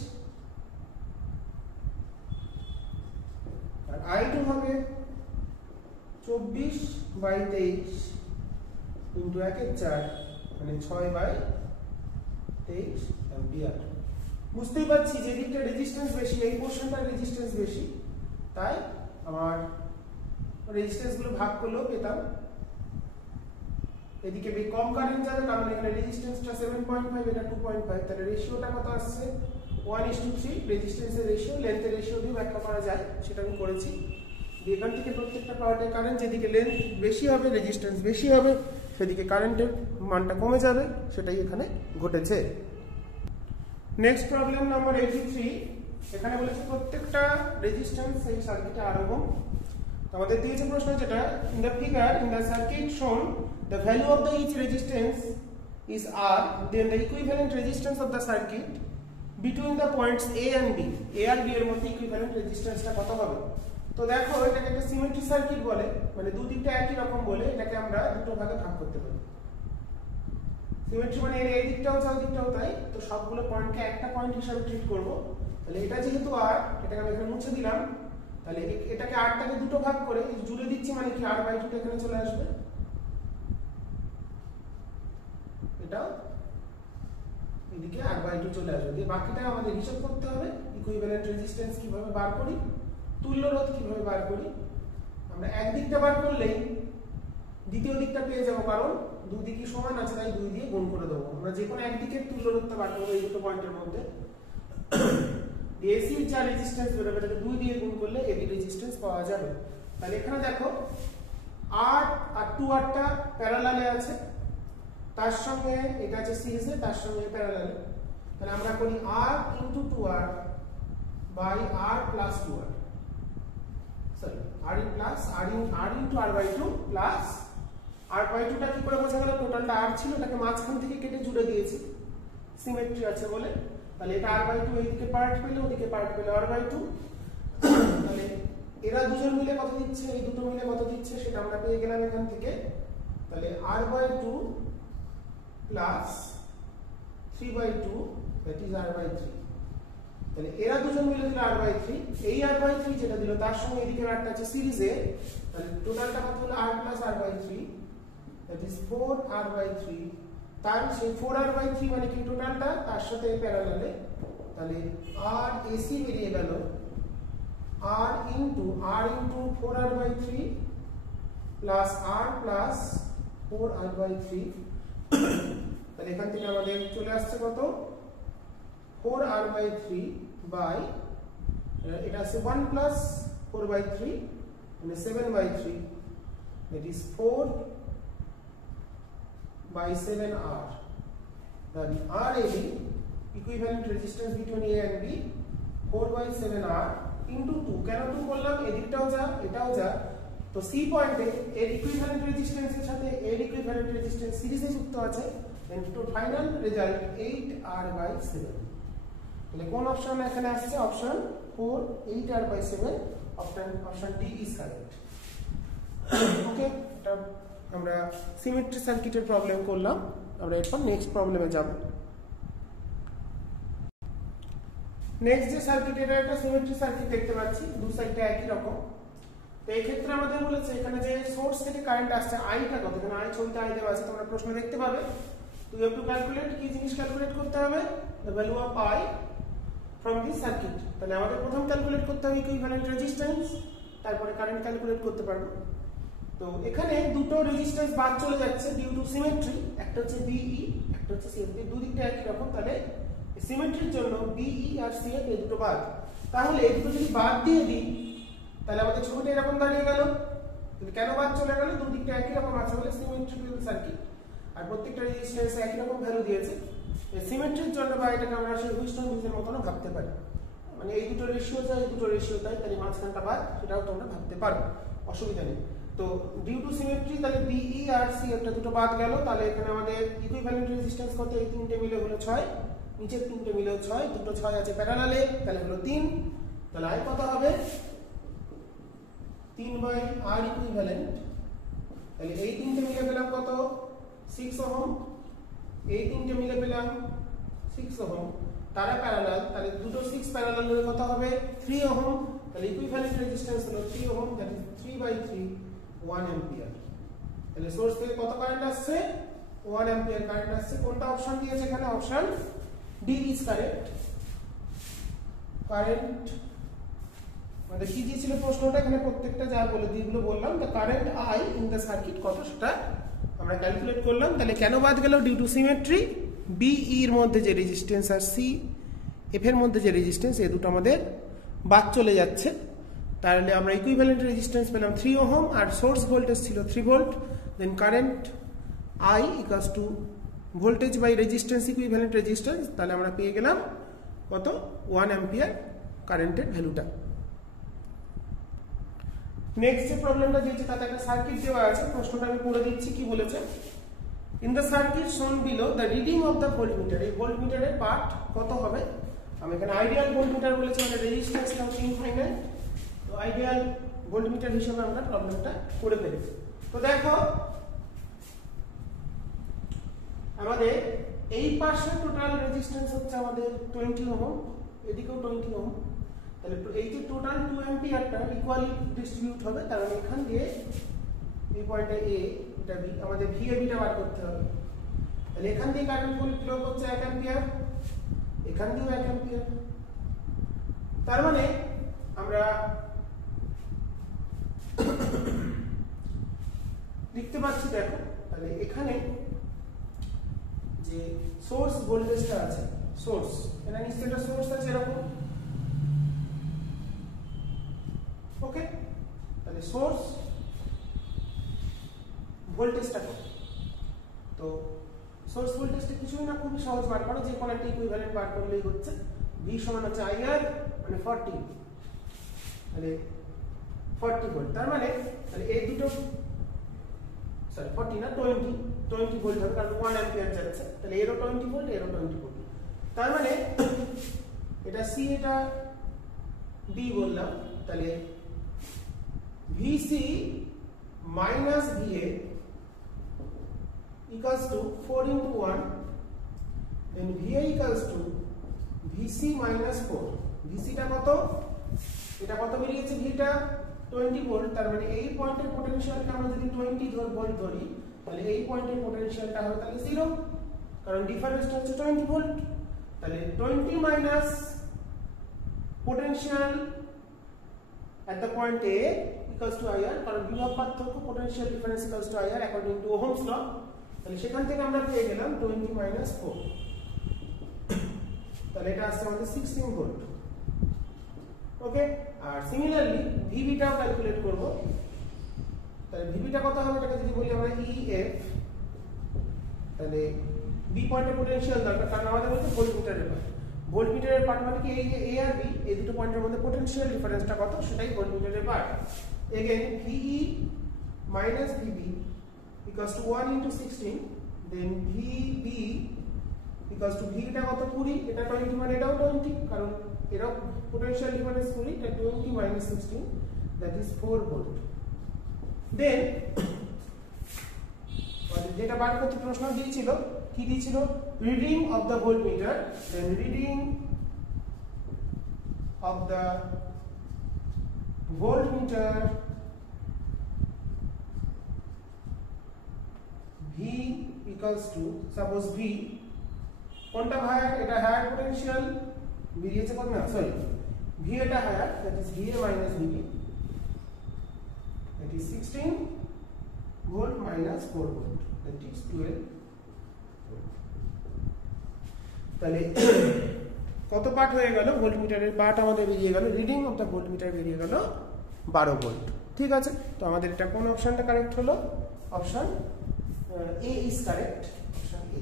আর I2 হবে 24/23 ইনটু 1/4 মানে 6/23 অ্যাম্পিয়ার। বুঝতেই পারছি যে দিকটা রেজিস্ট্যান্স বেশি, এই পোরশনটা রেজিস্ট্যান্স বেশি, তাই আমার রেজিস্ট্যান্স গুলো ভাগ করলেও পেতাম। এদিকে কম কারেন্ট যাবে কারণ এখানে রেজিস্ট্যান্সটা 7.5, এটা 2.5, তাহলে রেশিওটা কত আসছে? 1:3। রেজিস্ট্যান্সের রেশিও লেন্থের রেশিও দিয়ে ব্যাখ্যা করা যায়, সেটা আমি করেছি। এখান থেকে প্রত্যেকটা পার্টের কারেন্ট যেদিকে লেন্থ বেশি হবে, রেজিস্ট্যান্স বেশি হবে, সেদিকে কারেন্টের মানটা কমে যাবে, সেটাই এখানে ঘটেছে। Next problem number 83। এখানে বলেছে প্রত্যেকটা রেজিস্ট্যান্স এই সার্কিটে R ওহম। আমাদের দিয়েছে প্রশ্ন যেটা in the figure in the circuit shown the value of the each resistance is R, then the equivalent resistance of the circuit between the points A and B, A আর B এর মধ্যে equivalent রেজিস্ট্যান্সটা কত হবে? তো দেখো এটাকে একটা symmetry circuit বলে, মানে দুদিকটা একই রকম বলে এটাকে আমরা দুটো ভাগে ভাগ করতে পারি। সিমেট্রি মানে এর এই দিকটাও যা ওই দিকটাও তাই, তো সবগুলো পয়েন্টকে একটা পয়েন্ট হিসেবে ট্রিট করব। তাহলে এটা যেহেতু আর, এটাকে আমি এখানে মুছে দিলাম, তাহলে এটাকে আরটাকে দুটো ভাগ করে জুড়ে দিচ্ছি, মানে কি r/2 টা এখানে চলে আসবে, এটা এদিকে r/2 চলে আসবে। দিয়ে বাকিটা আমাদের হিসাব করতে হবে, ইকুইভ্যালেন্ট রেজিস্ট্যান্স কিভাবে বার করি, তুল্য রোধ কিভাবে বার করি। আমরা এক দিকটা বার করলেই দ্বিতীয় দিকটা পেয়ে যাবো, কারণ দুদিকই সমান আছে, তাই 2 দিয়ে গুণ করে দেবো। আমরা যে কোনো একদিকের তুল্য রোধটা বার করবো এই দুটো পয়েন্টের মধ্যে, এসি যা রেজিস্ট্যান্স বেরোবে এটাকে 2 দিয়ে গুণ করলে এবি রেজিস্ট্যান্স পাওয়া যাবে। তাহলে এখানে দেখো r আর 2r টা প্যারালালে আছে, তার সঙ্গে এটা আছে সিরিজে, তার সঙ্গে প্যারালালে। তাহলে আমরা করি r * 2r by r plus 2r, sorry r * r/2 plus r/2 টা কি করে বোঝা গেল, টোটালটা r ছিল, এটাকে মাঝখান থেকে কেটে জুড়ে দিয়েছি, সিমেট্রি আছে বলে। তাহলে এটা r/2 এইদিকে পার্ট পেলে, ওদিকে পার্ট পেলে r/2। তাহলে এরা দুজন মিলে কত দিচ্ছে, এই দুটো মিলে কত দিচ্ছে সেটা আমরা পেয়ে গেলাম এখান থেকে। তাহলে r/2 plus 3/2 that is r/3। তাহলে এরা দুজন মিলে দিল r/3, এই r/3 যেটা দিল তার সঙ্গে এদিকে আরটা আছে সিরিজে, তাহলে টোটালটা কত হলো r plus r/3 that is 4r/3। তার সেই 4r/3 মানে কি টোটালটা, তার সাথে প্যারালালে। তাহলে r ac বেরিয়ে গেল r into 4r/3 plus r plus 4r/3। তাহলে এখান থেকে আমাদের চলে আসছে কত, 4r/3 বাই, এটা আছে 1 প্লাস 4/3 মানে 7/3, that is 4/7r। তাহলে RAB equivalent resistance between A and B 4/7r into 2। কেন 2 বললাম, এদিকটাও যা এটাও যা, তো সি পয়েন্টে এর ইকুইভ্যালেন্ট রেজিস্ট্যান্সের সাথে এর ইকুইভ্যালেন্ট রেজিস্ট্যান্স সিরিজে যুক্ত আছে, এন্ড তো ফাইনাল রেজাল্ট 8r/7। তাহলে কোন অপশন এখানে আসছে, option 4 8r/7, option D is correct. Okay, এটা আমরা সিমেট্রি সার্কিটের প্রবলেম করলাম। আমরা এরপর নেক্সট প্রবলেমে যাব। নেক্সট যে সার্কিট, এটা একটা সিমেট্রি সার্কিট দেখতে পাচ্ছি, দু সাইডটা একই রকম। তো এই ক্ষেত্রে আমাদের বলেছে এখানে যে সোর্স থেকে কারেন্ট আসছে আইটা কত, এখানে আই ছবিতে আই দেওয়া আছে, তোমরা প্রশ্ন দেখতে পাবে। তো ইউ হ্যাভ টু ক্যালকুলেট, কি জিনিস ক্যালকুলেট করতে হবে, the value of I from this circuit. তাহলে আমাদের প্রথম ক্যালকুলেট করতে হবে ইকুইভ্যালেন্ট রেজিস্ট্যান্স, তারপরে কারেন্ট ক্যালকুলেট করতে পারবো। তো এখানে দুটো রেজিস্ট্যান্স বাদ চলে যাচ্ছে ডিউ টু সিমেট্রি, একটা হচ্ছে বিই, একটা হচ্ছে সিএফ, দুদিকটা একই রকম। তাহলে সিমেট্রির জন্য বিই আর সিএফ এই দুটো বাদ। তাহলে এই দুটো যদি বাদ দিয়ে দিই তাহলে আমাদের ছবিটা এরকম দাঁড়িয়ে গেল। কেন বাদ চলে গেল, দুদিকটা একই রকম আছে বলে সিমেট্রিক্যাল সার্কিট, আর প্রত্যেকটা রেজিস্ট্যান্সে একই রকম ভ্যালু দিয়েছে। সিমেট্রির জন্য বা এটাকে আমরা সেই হুইস্টন ব্রিজের মতনও ভাবতে পারি, মানে এই দুটো রেশিও যায়, এই দুটো রেশিও তাই, তাহলে মাঝখানটা বাদ, সেটাও তোমরা ভাবতে পারো, অসুবিধা নেই। তো ডিউ টু সিমেট্রি তাহলে বিই আর সি একটা দুটো বাদ গেল। তাহলে এখানে আমাদের ইকুইভ্যালেন্ট রেজিস্ট্যান্স কত, এই তিনটে মিলে হলো 6, নিচের তিনটে মিলেও 6, দুটো 6 আছে প্যারালালে, তাহলে হলো 3। তাহলে আই কত হবে, 3/r ইকুইভ্যালেন্ট। তাহলে এই তিনটে মিলে পেলাম কত, 6 ওহম, এই তিনটে মিলে পেলাম 6 ওহম, তারা প্যারালাল, তাহলে দুটো 6 প্যারালাল হলে কত হবে, 3 ওহম। তাহলে ইকুইভ্যালেন্ট রেজিস্ট্যান্স হলো 3 ওহম, দ্যাট ইজ 3/3 1 অ্যাম্পিয়ার। তাহলে সোর্স থেকে কত কারেন্ট আসছে, 1 অ্যাম্পিয়ার কারেন্ট আসছে। কোনটা অপশন দিয়েছে এখানে, option D is correct. Current মানে কি দিয়েছিল প্রশ্নটা, এখানে প্রত্যেকটা যা বলে দিয়েগুলো বললাম, the current I in the circuit কত সেটা আমরা ক্যালকুলেট করলাম। তাহলে কেন বাদ গেল, ডিউ টু সিমেট্রি, বিই এর মধ্যে যে রেজিস্ট্যান্স আর সি এফ এর মধ্যে যে রেজিস্ট্যান্স, এই দুটো আমাদের বাদ চলে যাচ্ছে। তাহলে আমরা ইকুইভ্যালেন্ট রেজিস্ট্যান্স পেলাম 3 ওহম, আর সোর্স ভোল্টেজ ছিল 3 ভোল্ট। Then current I equals to voltage by resistance equivalent resistance, তাহলে আমরা পেয়ে গেলাম কত, 1 অ্যাম্পিয়ার কারেন্টের ভ্যালুটা। নেক্সট যে প্রবলেমটা দিয়েছে তাতে একটা সার্কিট দেওয়া আছে, প্রশ্নটা আমি পড়ে দিচ্ছি কি বলেছে। ইন দ্য সার্কিট শোন below the reading of the voltmeter, এই ভোল্টমিটারের পার্ট কত হবে। আমি এখানে আইডিয়াল ভোল্টমিটার বলেছি, মানে রেজিস্ট্যান্সটা হচ্ছে ইনফাইনাইট, তো আইডিয়াল ভোল্টমিটার হিসেবে আমরা প্রবলেমটা করে ফেলেছি। তো দেখো আমাদের এই পাশে টোটাল রেজিস্ট্যান্স হচ্ছে আমাদের 20 ওহম, এদিকেও 20 ওহম। তাহলে এই যে টোটাল 2 অ্যাম্পিয়ারটা ইকুয়ালি ডিস্ট্রিবিউট হবে, তার মানে এখান দিয়ে এই পয়েন্টে এ, এটা বি, আমাদের ভিএবিটা বার করতে হবে। তাহলে এখান দিয়ে কারেন্ট ফ্লো হচ্ছে 1 অ্যাম্পিয়ার, এখান দিয়েও 1 অ্যাম্পিয়ার। তার মানে আমরা লিখতে পাচ্ছি, দেখো তাহলে এখানে যে সোর্স ভোল্টেজটা আছে, সোর্স এটা নিশ্চয়ই একটা সোর্স আছে এরকম, ওকে। তাহলে সোর্স ভোল্টেজটা কত? তো সোর্স ভোল্টেজটা কিছুই না, খুবই সহজ বার করা, যে কোনো একটা ইকুইভ্যালেন্ট বার করলেই হচ্ছে। ভি সমান হচ্ছে আইআর মানে 40, মানে 40 ভোল্ট। তার মানে তাহলে এই দুটো, সরি 40 না 20 ভোল্ট হবে, কারণ 1 অ্যাম্পিয়ার যাচ্ছে। তাহলে এরও 20 ভোল্ট, এরও 20 ভোল্ট। তার মানে এটা সি, এটা ডি বললাম। তাহলে VC minus VA equals to 4 into 1, then VA equals to VC minus 4. VC টা কত? এটা কত বেরিয়েছে? ভিটা 20 ভোল্ট। তার মানে এই পয়েন্টের পটেনশিয়ালটা আমরা যদি 20 ভোল্ট ধরি, তাহলে এই পয়েন্টের পটেনশিয়ালটা হবে তাহলে 0, কারণ ডিফারেন্সটা হচ্ছে 20 ভোল্ট। তাহলে 20 minus potential at the point A equals to IR, কারণ বিভব পার্থক্য potential difference equals to IR according to Ohm's law। তাহলে সেখান থেকে আমরা পেয়ে গেলাম 20 মাইনাস 4, তাহলে এটা আসছে আমাদের 16 ভোল্ট, ওকে। আর সিমিলারলি ভিবিটাও ক্যালকুলেট করব। তাহলে ভিবিটা কত হবে? এটাকে যদি বলি আমরা ইএফ, তাহলে বি পয়েন্টের পটেনশিয়াল দরকার, কারণ আমাদের বলতে ভোল্টমিটারের পার্ট। ভোল্টমিটারের পার্ট মানে কি, এই যে এ আর বি, এই দুটো পয়েন্টের মধ্যে পটেনশিয়াল ডিফারেন্সটা কত, সেটাই ভোল্টমিটারের part. Again VE minus VB equals to 1 into 16, then VB equals to V টা কত 20, এটা 20 মানে এটাও 20, কারণ এর potential difference 20, এটা 20 minus 16, that is 4 volt. Then যেটা বার করতে প্রশ্ন দিয়েছিল, কি দিয়েছিল? reading of the voltmeter, then reading of the voltmeter V equals to, suppose V কোনটা হায়ার? এটা হায়ার পোটেনশিয়াল বেরিয়েছে কত না, সরি V এটা higher, that is VA minus VB, that is 16 volt minus 4 volt, that is 12 volt। তাহলে কত part হয়ে গেল? ভোল্টমিটারের পার্ট আমাদের বেরিয়ে গেল, রিডিং অফ দ্য ভোল্টমিটার বেরিয়ে গেল 12 ভোল্ট। ঠিক আছে, তো আমাদের এটা কোন অপশনটা কারেক্ট হলো? Option A is correct, option A।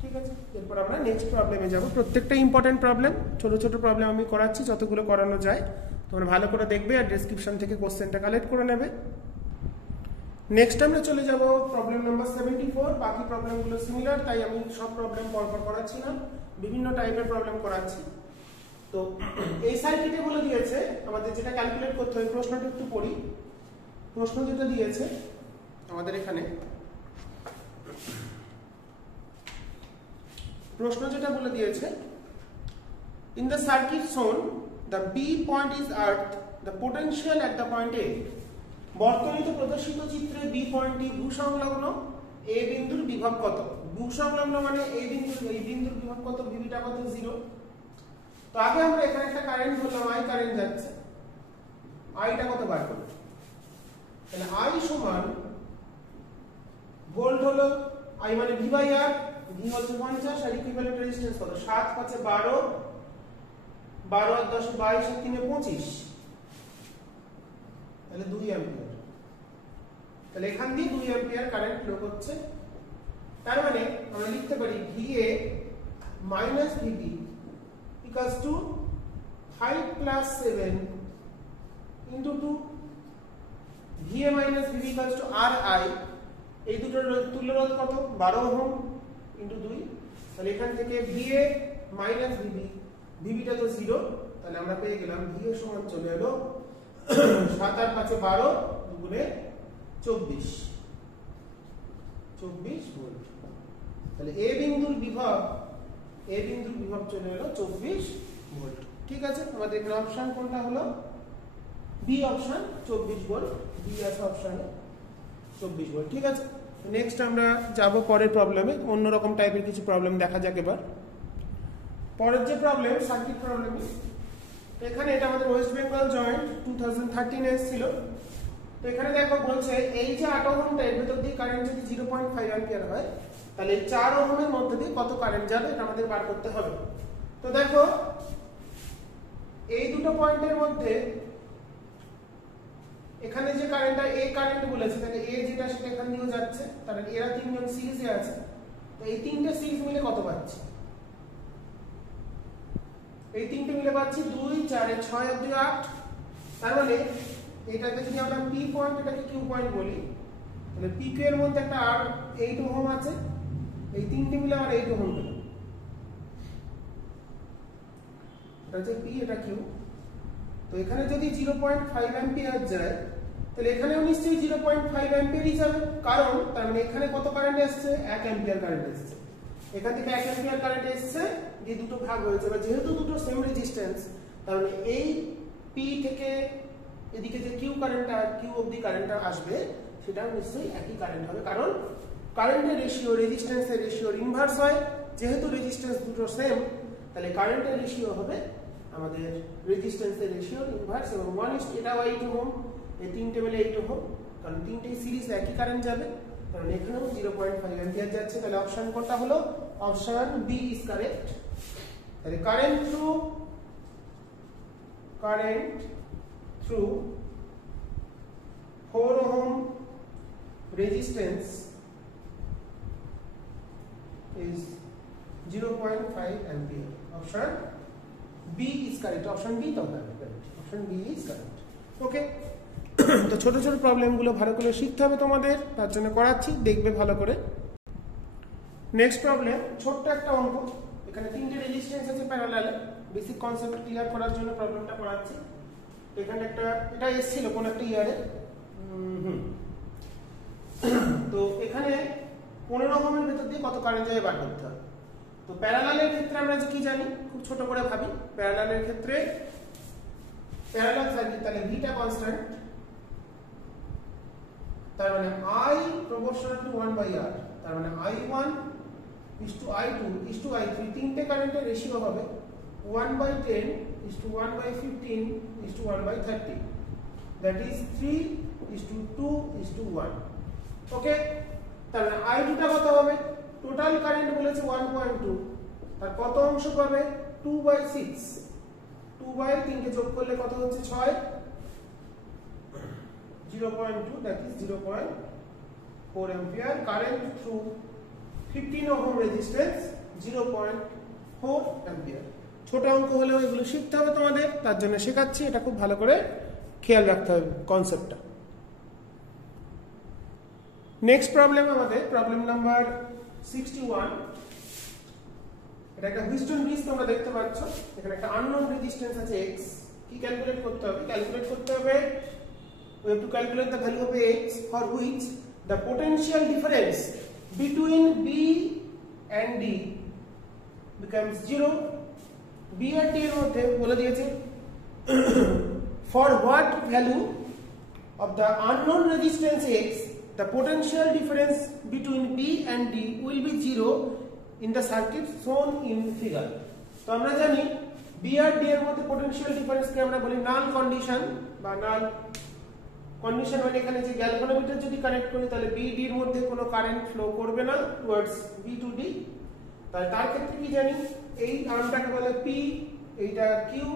ঠিক আছে, এরপর আমরা নেক্সট প্রবলেমে যাব। প্রত্যেকটা ইম্পর্টেন্ট প্রবলেম, ছোট ছোট প্রবলেম আমি করাচ্ছি, যতগুলো করানো যায় তোমরা ভালো করে দেখবে আর ডেসক্রিপশন থেকে কোশ্চেনটা কালেক্ট করে নেবে। নেক্সট আমরা চলে যাব প্রবলেম নাম্বার 74। বাকি প্রবলেমগুলো সিমিলার, তাই আমি সব প্রবলেম পরপর করাচ্ছি না, বিভিন্ন টাইপের প্রবলেম করাচ্ছি। তো এই সার্কিটে বলে দিয়েছে আমাদের যেটা ক্যালকুলেট করতে হয়, প্রশ্নটা একটু পড়ি। প্রশ্ন যেটা দিয়েছে আমাদের এখানে, প্রশ্ন যেটা বলে দিয়েছে, in the circuit shown the B point is earth, the potential at the point A. বর্তনীতে প্রদর্শিত চিত্রে বি পয়েন্টটি ভূসংলগ্ন এ বিন্দুর বিভব কত? ভূসংলগ্ন মানে এই বিন্দুর বিভব কত? ভিবিটা কত? 0। তো আগে আমরা এখানে একটা কারেন্ট ধরলাম, আই কারেন্ট যাচ্ছে, আইটা কত বার করব? তাহলে আই সমান ভোল্ট হলো, আই মানে ভি বাই আর, ভি হচ্ছে 50, আর ইকুইভ্যালেন্ট রেজিস্ট্যান্স কত? 7 5 12, 12 আর 10 22 আর 3 25, তাহলে 2 অ্যাম্পিয়ার। তাহলে এখান দিয়ে 2 অ্যাম্পিয়ার কারেন্ট ফ্লো হচ্ছে। তার মানে আমরা লিখতে পারি VA minus VB equals to 5 plus 7 into 2, VA minus VB equals to RI, এই দুটোর তুল্য রোধ কত? 12 ওহম ইনটু 2। তাহলে এখান থেকে VA মাইনাস VB, VBটা তো 0, তাহলে আমরা পেয়ে গেলাম VA সমান চলে এলো 7 আর 5 12, দুগুণে 24, 24 ভোল্ট। তাহলে এ বিন্দুর বিভব চলে এলো 24 ভোল্ট। ঠিক আছে, আমাদের এখানে অপশন কোনটা হলো? B option, 24 volt. বি আছে অপশনে 24 ভোল্ট। ঠিক আছে, নেক্সট আমরা যাব পরের প্রবলেমে। অন্যরকম টাইপের কিছু প্রবলেম দেখা যাক এবার। পরের যে প্রবলেম, সার্কিট প্রবলেম, এখানে এটা আমাদের ওয়েস্ট বেঙ্গল জয়েন্ট 2013 এসেছিল। তো এখানে দেখো বলছে এই যে 8 ওহমটা এর ভেতর দিয়ে কারেন্ট যদি 0.5 অ্যাম্পিয়ার হয়, তাহলে 4 ওহমের মধ্যে দিয়ে কত কারেন্ট যাবে এটা আমাদের বার করতে হবে। তো দেখো এই দুটো পয়েন্টের মধ্যে এখানে যে কারেন্টটা এ কারেন্ট বলেছে, তাহলে এ যেটা সেটা এখান দিয়েও যাচ্ছে, তাহলে এরা তিনজন সিরিজে আছে। তো এই তিনটে সিরিজ মিলে কত পাচ্ছি? এই তিনটে মিলে পাচ্ছি 2, 4, 6 আর 2, 8। তার মানে এটাকে যদি আমরা পি পয়েন্ট, এটাকে কিউ পয়েন্ট বলি, তাহলে পি কিউ এর মধ্যে একটা আর 8 ওহম আছে, এই তিনটে মিলে আর 8 ওহম হলো। এটা হচ্ছে পি, এটা কিউ। তো এখানে যদি 0.5 অ্যাম্পিয়ার যায়, তাহলে এখানেও নিশ্চয়ই 0.5 অ্যাম্পিয়ারই যাবে, কারণ তার মানে এখানে কত কারেন্ট আসছে? 1 অ্যাম্পিয়ার কারেন্ট আসছে। এখান থেকে 1 অ্যাম্পিয়ার কারেন্ট এসেছে, দিয়ে দুটো ভাগ হয়েছে। বা যেহেতু দুটো সেম রেজিস্ট্যান্স, তার মানে এই পি থেকে এদিকে যে কিউ কারেন্টটা, কিউ অবধি কারেন্টটা আসবে, সেটাও নিশ্চয়ই একই কারেন্ট হবে, কারণ কারেন্টের রেশিও রেজিস্ট্যান্সের রেশিওর ইনভার্স হয়। যেহেতু রেজিস্ট্যান্স দুটো সেম, তাহলে কারেন্টের রেশিও হবে আমাদের রেজিস্ট্যান্সের রেশিওর ইনভার্স। এবং 1 এটাও 8 ওহম, এই তিনটে মিলে 8 ওহম, কারণ তিনটেই সিরিজ একই কারেন্ট যাবে, কারণ এখানেও 0.5 অ্যাম্পিয়ার যাচ্ছে। তাহলে অপশন কোনটা হলো? Option B is correct. তাহলে current through 4 ohm resistance is 0.5 ampere. Option B is correct. Option B তো হবে correct. Option B is correct. Okay. তো ছোট ছোট প্রবলেমগুলো ভালো করে শিখতে হবে তোমাদের, তার জন্য করাচ্ছি, দেখবে ভালো করে। নেক্সট প্রবলেম, ছোট্ট একটা অঙ্ক। এখানে তিনটে রেজিস্ট্যান্স আছে প্যারালালে, বেসিক কনসেপ্ট ক্লিয়ার করার জন্য প্রবলেমটা করাচ্ছি। এখানে একটা, এটা এসেছিল কোন একটা ইয়ারে, তো এখানে 15 ওহমের ভেতর দিয়ে কত কারেন্ট যায় বার করতে হবে। তো প্যারালালের ক্ষেত্রে আমরা যে কি জানি, খুব ছোট করে ভাবি। প্যারালালের ক্ষেত্রে প্যারালাল সার্কিট, তাহলে ভিটা কনস্ট্যান্ট, তার মানে I proportional to 1/R, তার মানে I1 is to I2 is to I3, তিনটে কারেন্টের রেশিও হবে 1/10 is to 1/15 is to 1/30, that is 3 is to 2 is to 1. ওকে, তাহলে I2 টা কত হবে? টোটাল কারেন্ট বলেছে 1.2, তার কত অংশ পাবে? 2/6, 2/3 কে যোগ করলে কত হচ্ছে? 6, 0.2, that is 0.4 ampere. Current through 15 ohm resistance 0.4 ampere. ছোট অঙ্ক হলেও এগুলো শিখতে হবে তোমাদের, তার জন্য শেখাচ্ছি। এটা খুব ভালো করে খেয়াল রাখতে হবে কনসেপ্টটা। নেক্সট প্রবলেম আমাদের প্রবলেম নাম্বার 61। এটা একটা হুইস্টন ব্রিজ তোমরা দেখতে পাচ্ছ। এখানে একটা আননোন রেজিস্ট্যান্স আছে x। কি ক্যালকুলেট করতে হবে? We have to calculate the value of x for which the potential difference between B and D becomes 0. B R D এর মধ্যে বলে দিয়েছে for what value of the unknown resistance x the potential difference between B and D will be 0 in the circuit shown in figure. তো আমরা জানি B আর D এর মধ্যে potential difference কে আমরা বলি null condition বা null কন্ডিশন। মানে এখানে যে গ্যালভানোমিটার যদি কানেক্ট করি, তাহলে বি ডি এর মধ্যে কোনো কারেন্ট ফ্লো করবে না টুয়ার্ডস বি টু ডি। তাহলে তার ক্ষেত্রে কি জানি, এই আর্মটাকে বলে পি, এইটা কিউ,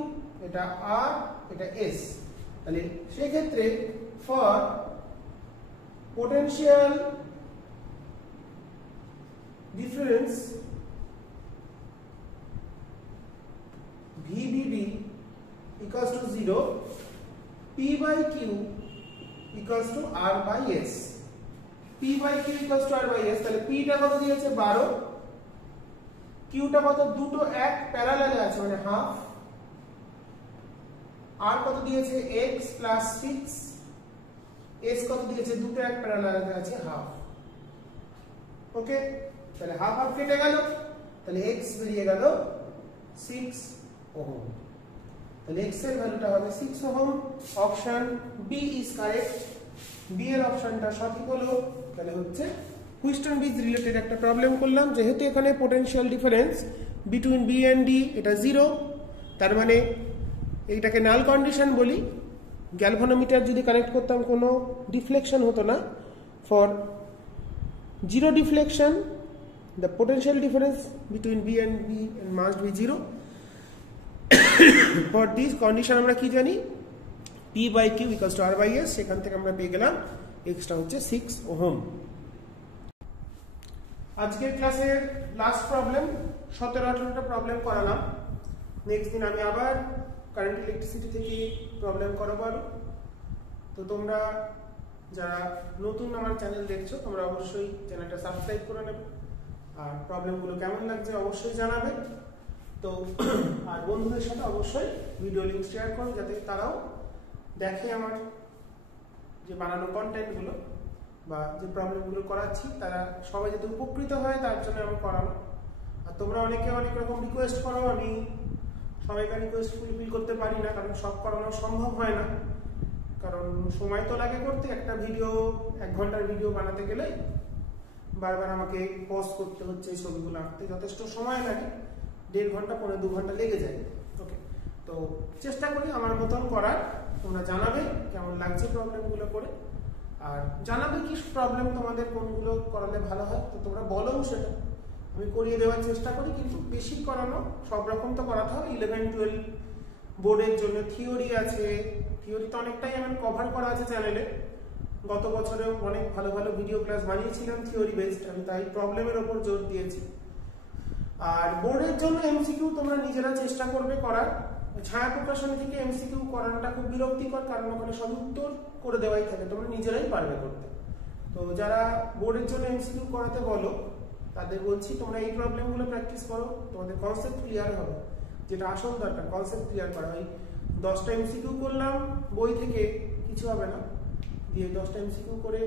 এটা আর, এটা এস। তাহলে সেই ক্ষেত্রে for potential difference VDD equals to 0, P by Q equals to R by S. P by Q equals to R by S. তাহলে P টা কত দিয়েছে? 12, Q টা কত? দুটো এক প্যারালালে আছে মানে হাফ, R কত দিয়েছে? x plus 6, S কত দিয়েছে? দুটো এক প্যারালালে আছে হাফ। ওকে, তাহলে হাফ হাফ কেটে গেল, তাহলে x বেরিয়ে গেল 6 ওহম। তাহলে x এর ভ্যালুটা হবে 6 ohm. Option B is correct, B এর অপশনটা সঠিক হলো। তাহলে হচ্ছে হুইস্টন ব্রিজ রিলেটেড একটা প্রবলেম করলাম। যেহেতু এখানে potential difference between B and D এটা 0, তার মানে এইটাকে নাল কন্ডিশন বলি। গ্যালভানোমিটার যদি কানেক্ট করতাম কোনো ডিফ্লেকশন হতো না। For zero deflection the potential difference between B and B must be 0. For this condition আমরা কি জানি, P by Q equals to R by S, সেখান থেকে আমরা পেয়ে গেলাম x টা হচ্ছে 6 ওহম। আজকের ক্লাসের লাস্ট প্রবলেম 17-18টা প্রবলেম করালাম। নেক্সট দিন আমি আবার কারেন্ট ইলেকট্রিসিটি থেকে প্রবলেম করাবো। তো তোমরা যারা নতুন আমার চ্যানেল দেখছো তোমরা অবশ্যই চ্যানেলটা সাবস্ক্রাইব করে নেবে, আর প্রবলেমগুলো কেমন লাগছে অবশ্যই জানাবে। তো আর বন্ধুদের সাথে অবশ্যই ভিডিও লিংক শেয়ার করো, যাতে তারাও দেখে আমার যে বানানো কন্টেন্টগুলো বা যে প্রবলেমগুলো করাচ্ছি, তারা সবাই যাতে উপকৃত হয় তার জন্য আমি করানো। আর তোমরা অনেকে অনেক রকম রিকোয়েস্ট করো, আমি সবাইকার রিকোয়েস্ট ফুলফিল করতে পারি না, কারণ সব করানো সম্ভব হয় না। কারণ সময় তো লাগে করতে, একটা ভিডিও 1 ঘন্টার ভিডিও বানাতে গেলে বারবার আমাকে পজ করতে হচ্ছে, ছবিগুলো আঁকতে যথেষ্ট সময় লাগে, 1.5 ঘন্টা 1.5-2 ঘন্টা লেগে যায়। ওকে, তো চেষ্টা করি আমার মতন করার। তোমরা জানাবে কেমন লাগছে প্রবলেমগুলো করে, আর জানাবে কি প্রবলেম তোমাদের কোনগুলো করালে ভালো হয়। তো তোমরা বলো, সেটা আমি করিয়ে দেওয়ার চেষ্টা করি, কিন্তু বেশি করানো সব রকম তো করাতে হবে। 11-12 বোর্ডের জন্য থিওরি আছে, থিওরি তো অনেকটাই আমার কভার করা আছে চ্যানেলে। গত বছরেও অনেক ভালো ভালো ভিডিও ক্লাস বানিয়েছিলাম থিওরি বেসড, আমি তাই প্রবলেমের ওপর জোর দিয়েছি। আর বোর্ডের জন্য এমসিকিউ তোমরা নিজেরা চেষ্টা করবে করার। ছায়া প্রকাশনী থেকে এমসিকিউ করানোটা খুব বিরক্তিকর, কারণ ওখানে সব উত্তর করে দেওয়াই থাকে, তোমরা নিজেরাই পারবে করতে। তো যারা বোর্ডের জন্য এমসিকিউ করাতে বলো তাদের বলছি তোমরা এই প্রবলেমগুলো প্র্যাকটিস করো, তোমাদের কনসেপ্ট ক্লিয়ার হবে। যেটা আসল দরকার কনসেপ্ট ক্লিয়ার করা। ওই 10টা এমসিকিউ করলাম বই থেকে কিছু হবে না, দিয়ে 10টা এমসিকিউ করে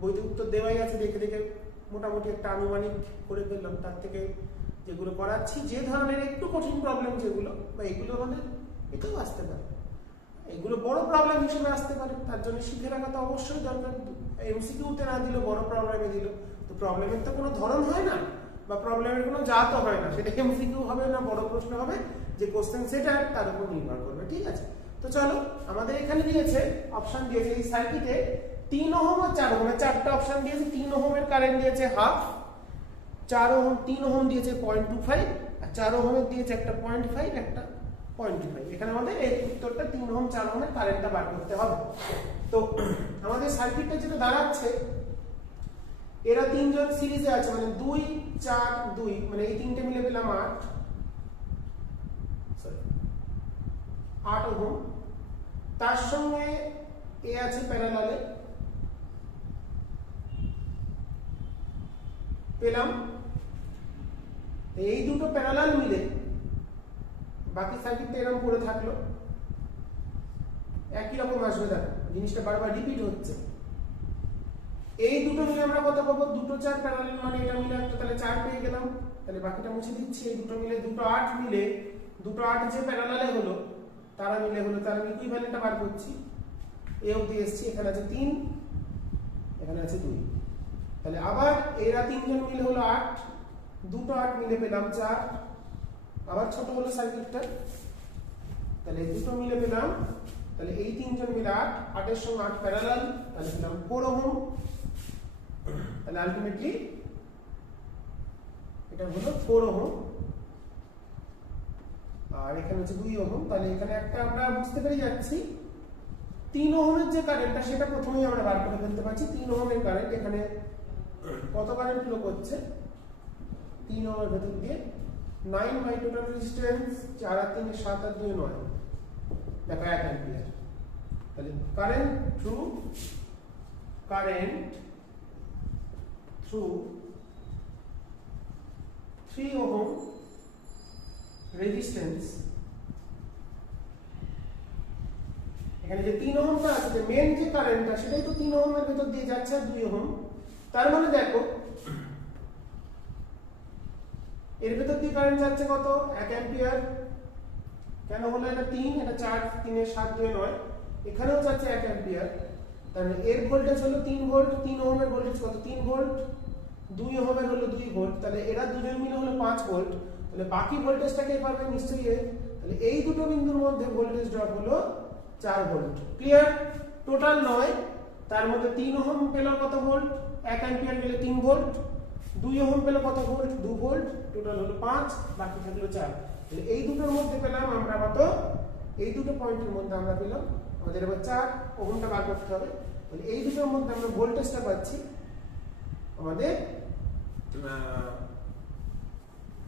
বইতে উত্তর দেওয়াই আছে, দেখে দেখে মোটামুটি একটা আনুমানিক করে ফেললাম। তার থেকে যেগুলো করাচ্ছি, যে ধরনের একটু কঠিন প্রবলেম যেগুলো, বা এগুলো আমাদের এটাও আসতে পারে, এগুলো বড় প্রবলেম হিসেবে আসতে পারে, তার জন্য শিখে রাখা তো অবশ্যই দরকার। এমসিকিউতে না দিল, বড় প্রবলেমে দিল, তো প্রবলেমের তো কোনো ধরন হয় না, বা প্রবলেমের কোনো জাতও হয় না, সেটা এমসিকিউ হবে না বড় প্রশ্ন হবে, যে কোশ্চেন সেটা তার উপর নির্ভর করবে। ঠিক আছে, তো চলো, আমাদের এখানে দিয়েছে অপশন দিয়েছে এই সার্কিটে 3 ওহম আর 4 ওহম, 4টা অপশন দিয়েছে। 3 ওহমের কারেন্ট দিয়েছে হাফ, 4 ওহম 3 ওহম দিয়েছে 0.25, আর 4 ওহমের দিয়েছে একটা 0.5 একটা 0.25। এখানে আমাদের এই উত্তরটা 3 ওহম 4 ওহমের কারেন্টটা বার করতে হবে। তো আমাদের সার্কিটটা যেটা দাঁড়াচ্ছে, এরা তিনজন সিরিজে আছে, মানে 2 4 2, মানে এই তিনটে মিলে পেলাম 8 ওহম। তার সঙ্গে এ আছে প্যারালালে, পেলাম এই দুটো প্যারালাল মিলে, বাকি সার্কিটটা এরকম পড়ে থাকলো, একই রকম আসবে। দেখো জিনিসটা বারবার রিপিট হচ্ছে। এই দুটো মিলে আমরা কত পাবো, 2 4 প্যারালাল, মানে এটা মিলে একটা, তাহলে 4 পেয়ে গেলাম। তাহলে বাকিটা মুছে দিচ্ছি। এই দুটো মিলে 2 8 মিলে, 2 8 যে প্যারালালে হলো তারা মিলে হলো, তার আমি ইকুইভ্যালেন্টটা বার করছি। এ অবধি এসছি, এখানে আছে 3, এখানে আছে 2, তাহলে আবার এরা তিনজন মিলে হলো 8, 2 8 মিলে পেলাম 4, আবার ছোট হলো সার্কিটটা, তাহলে দুটো মিলে পেলাম, তাহলে এই তিনজন মিলে 8, 8 এর সঙ্গে 8 প্যারালাল, তাহলে পেলাম 4 ওহম। তাহলে আলটিমেটলি এটা হলো 4 ওহম, আর এখানে হচ্ছে 2 ওহম। তাহলে এখানে একটা আমরা বুঝতে পেরে যাচ্ছি 3 ওহমের যে কারেন্টটা সেটা প্রথমেই আমরা বার করে ফেলতে পারছি। 3 ওহমের কারেন্ট এখানে কত কারেন্ট ফ্লো করছে, 3 ওহমের ভেতর দিয়ে 9 বাই টোটাল রেজিস্ট্যান্স, 4 আর 3 7 আর 2 9, দেখো 1 অ্যাম্পিয়ার। তাহলে কারেন্ট থ্রু 3 ওহম রেজিস্ট্যান্স, এখানে যে 3 ওহমটা আছে, যে মেন যে কারেন্টটা সেটাই তো 3 ওহমের ভেতর দিয়ে যাচ্ছে আর 2 ওহম। তার মানে দেখো এর ভেতর দিয়ে কারেন্ট যাচ্ছে কত 1 অ্যাম্পিয়ার কেন হলো এটা 3 এটা 4 3 এর 7 2 9 এখানেও যাচ্ছে 1 অ্যাম্পিয়ার তাহলে এর ভোল্টেজ হলো 3 ভোল্ট 3 ওহমের ভোল্টেজ কত 3 ভোল্ট 2 ওহমের হলো 2 ভোল্ট তাহলে এরা দুজন মিলে হলো 5 ভোল্ট তাহলে বাকি ভোল্টেজটা কে পাবে নিশ্চয়ই এ তাহলে এই দুটো বিন্দুর মধ্যে ভোল্টেজ ড্রপ হলো 4 ভোল্ট ক্লিয়ার টোটাল 9 তার মধ্যে 3 ওহম পেল কত ভোল্ট 1 অ্যাম্পিয়ার গেলে 3 ভোল্ট 2 ওহম পেল কত ভোল্ট 2 ভোল্ট টোটাল হলো 5 বাকি থাকলো 4 তাহলে এই দুটোর মধ্যে পেলাম আমরা কত এই দুটো পয়েন্টের মধ্যে আমরা পেলাম আমাদের এবার 4 ওহমটা বার করতে হবে তাহলে এই দুটোর মধ্যে আমরা ভোল্টেজটা পাচ্ছি আমাদের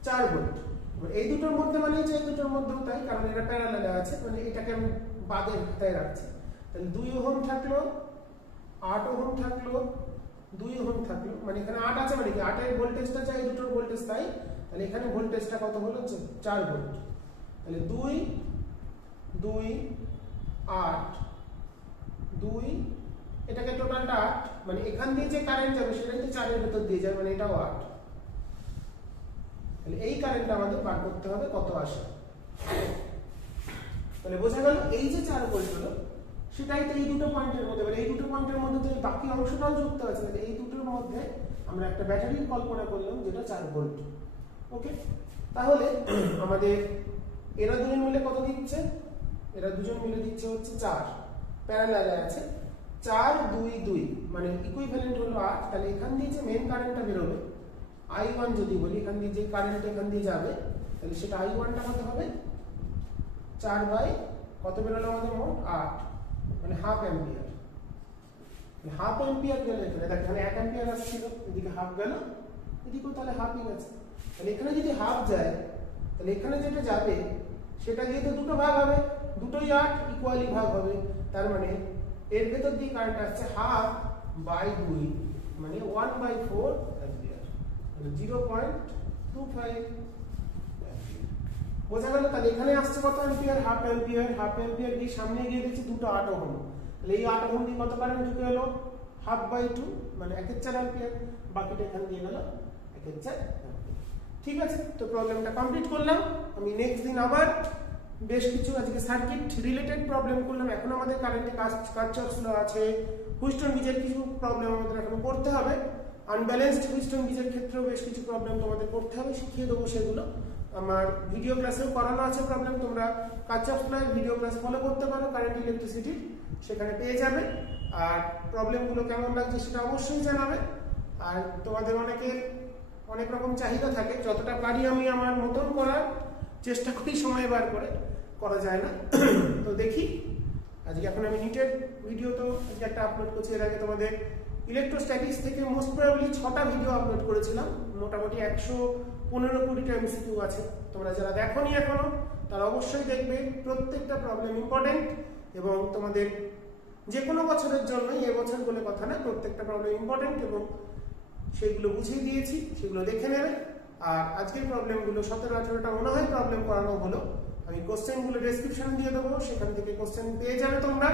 4 ভোল্ট এই দুটোর মধ্যে মানে যে দুটোর মধ্যেও তাই কারণ এটা প্যারালালে আছে মানে এটাকে আমি বাদে তাই রাখছি তাহলে 2 ওহম থাকলো 8 ওহম থাকলো 2 ওহম থাকলো মানে এখানে 8 আছে মানে কি 8 এর ভোল্টেজটা চাই দুটোর ভোল্টেজ তাই তাহলে এখানে ভোল্টেজটা কত হলো 4 ভোল্ট তাহলে 2 2 8 2 এটাকে টোটালটা 8 মানে এখান দিয়ে যে কারেন্ট যাবে সেটাই তো 4 এর ভিতর দিয়ে যাবে মানে এটাও 8 তাহলে এই কারেন্টটা আমাদের বার করতে হবে কত আসে তাহলে বোঝা গেল এই যে 4 ভোল্ট হলো সেটাই তো এই দুটো পয়েন্টের মধ্যে মানে এই দুটো পয়েন্টের মধ্যে তো বাকি অংশটাও যুক্ত আছে তাহলে এই দুটোর মধ্যে আমরা একটা ব্যাটারির কল্পনা করলাম যেটা 4 ভোল্ট ওকে তাহলে আমাদের এরা দুজন মিলে কত দিচ্ছে এরা দুজন মিলে দিচ্ছে হচ্ছে 4 প্যারালালে আছে 4 2 2 মানে ইকুইভ্যালেন্ট হলো 8 তাহলে এখান দিয়ে যে মেইন কারেন্টটা বের হবে I1 যদি বলি এখান দিয়ে যে কারেন্ট এখান দিয়ে যাবে তাহলে সেটা I1 টা কত হবে 4 বাই কত বের হলো আমাদের মোট 8 মানে হাফ অ্যাম্পিয়ার মানে হাফ অ্যাম্পিয়ার গেল এখানে দেখ এখানে 1 অ্যাম্পিয়ার আসছিল এদিকে হাফ গেল এদিকেও তাহলে হাফই গেছে তাহলে এখানে যদি হাফ যায় তাহলে এখানে যেটা যাবে সেটা যেহেতু দুটো ভাগ হবে দুটোই 8 ইকুয়ালি ভাগ হবে তার মানে এর ভেতর দিয়ে কারেন্ট আসছে হাফ বাই 2 মানে 1/4 অ্যাম্পিয়ার মানে 0.25 বোঝা গেল তাহলে এখানে আসছে কত অ্যাম্পিয়ার হাফ অ্যাম্পিয়ার দিয়ে সামনে গিয়ে দিচ্ছি দুটো 8 ওহম তাহলে এই 8 ওহম দিয়ে কত কারেন্ট ঢুকে এলো হাফ বাই 2 মানে 1/4 অ্যাম্পিয়ার বাকিটা এখানে দিয়ে গেল 1/4 অ্যাম্পিয়ার ঠিক আছে তো প্রবলেমটা কমপ্লিট করলাম আমি নেক্সট দিন আবার বেশ কিছু আজকে সার্কিট রিলেটেড প্রবলেম করলাম এখন আমাদের কারেন্টে কারচফস ল আছে হুইস্টন গেজের কিছু প্রবলেম আমাদের এখন করতে হবে আনব্যালেন্সড হুইস্টন গেজের ক্ষেত্রেও বেশ কিছু প্রবলেম তোমাদের করতে হবে শিখিয়ে দেবো সেগুলো আমার ভিডিও ক্লাসেও করানো আছে প্রবলেম তোমরা কারচফস ল এর ভিডিও ক্লাস ফলো করতে পারো কারেন্ট ইলেকট্রিসিটি সেখানে পেয়ে যাবে আর প্রবলেমগুলো কেমন লাগছে সেটা অবশ্যই জানাবে আর তোমাদের অনেক রকম চাহিদা থাকে যতটা পারি আমি আমার মতন করার চেষ্টা করি সময় বার করে করা যায় না তো দেখি আজকে এখন আমি নিটের ভিডিও তো আজকে একটা আপলোড করছি এর আগে তোমাদের ইলেকট্রোস্ট্যাটিক্স থেকে মোস্ট প্রবাবলি 6টা ভিডিও আপলোড করেছিলাম মোটামুটি 115-20টা এমসিকিউ আছে তোমরা যারা দেখোনি এখনো তারা অবশ্যই দেখবে প্রত্যেকটা প্রবলেম ইম্পর্টেন্ট এবং তোমাদের যে কোনো বছরের জন্য এই বছর বলে কথা না প্রত্যেকটা প্রবলেম ইম্পর্টেন্ট এবং সেগুলো বুঝিয়ে দিয়েছি সেগুলো দেখে নেবে আর আজকের প্রবলেমগুলো 17-18টা মনে হয় প্রবলেম করানো হলো আমি কোশ্চেনগুলো ডেসক্রিপশন দিয়ে দেবো সেখান থেকে কোশ্চেন পেয়ে যাবে তোমরা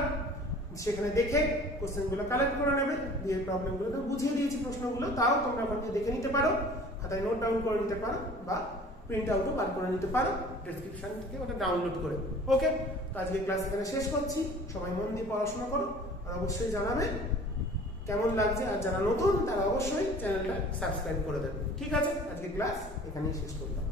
সেখানে দেখে কোশ্চেনগুলো কালেক্ট করে নেবে দিয়ে প্রবলেমগুলো তো বুঝিয়ে দিয়েছি প্রশ্নগুলো তাও তোমরা ওখান থেকে দেখে নিতে পারো খাতায় নোট ডাউন করে নিতে পারো বা প্রিন্ট আউটও বার করে নিতে পারো ডেসক্রিপশন থেকে ওটা ডাউনলোড করে ওকে তো আজকে ক্লাস এখানে শেষ করছি সবাই মন দিয়ে পড়াশোনা করো আর অবশ্যই জানাবে কেমন লাগছে আর যারা নতুন তারা অবশ্যই চ্যানেলটা সাবস্ক্রাইব করে দেবে ঠিক আছে আজকে ক্লাস এখানেই শেষ করলাম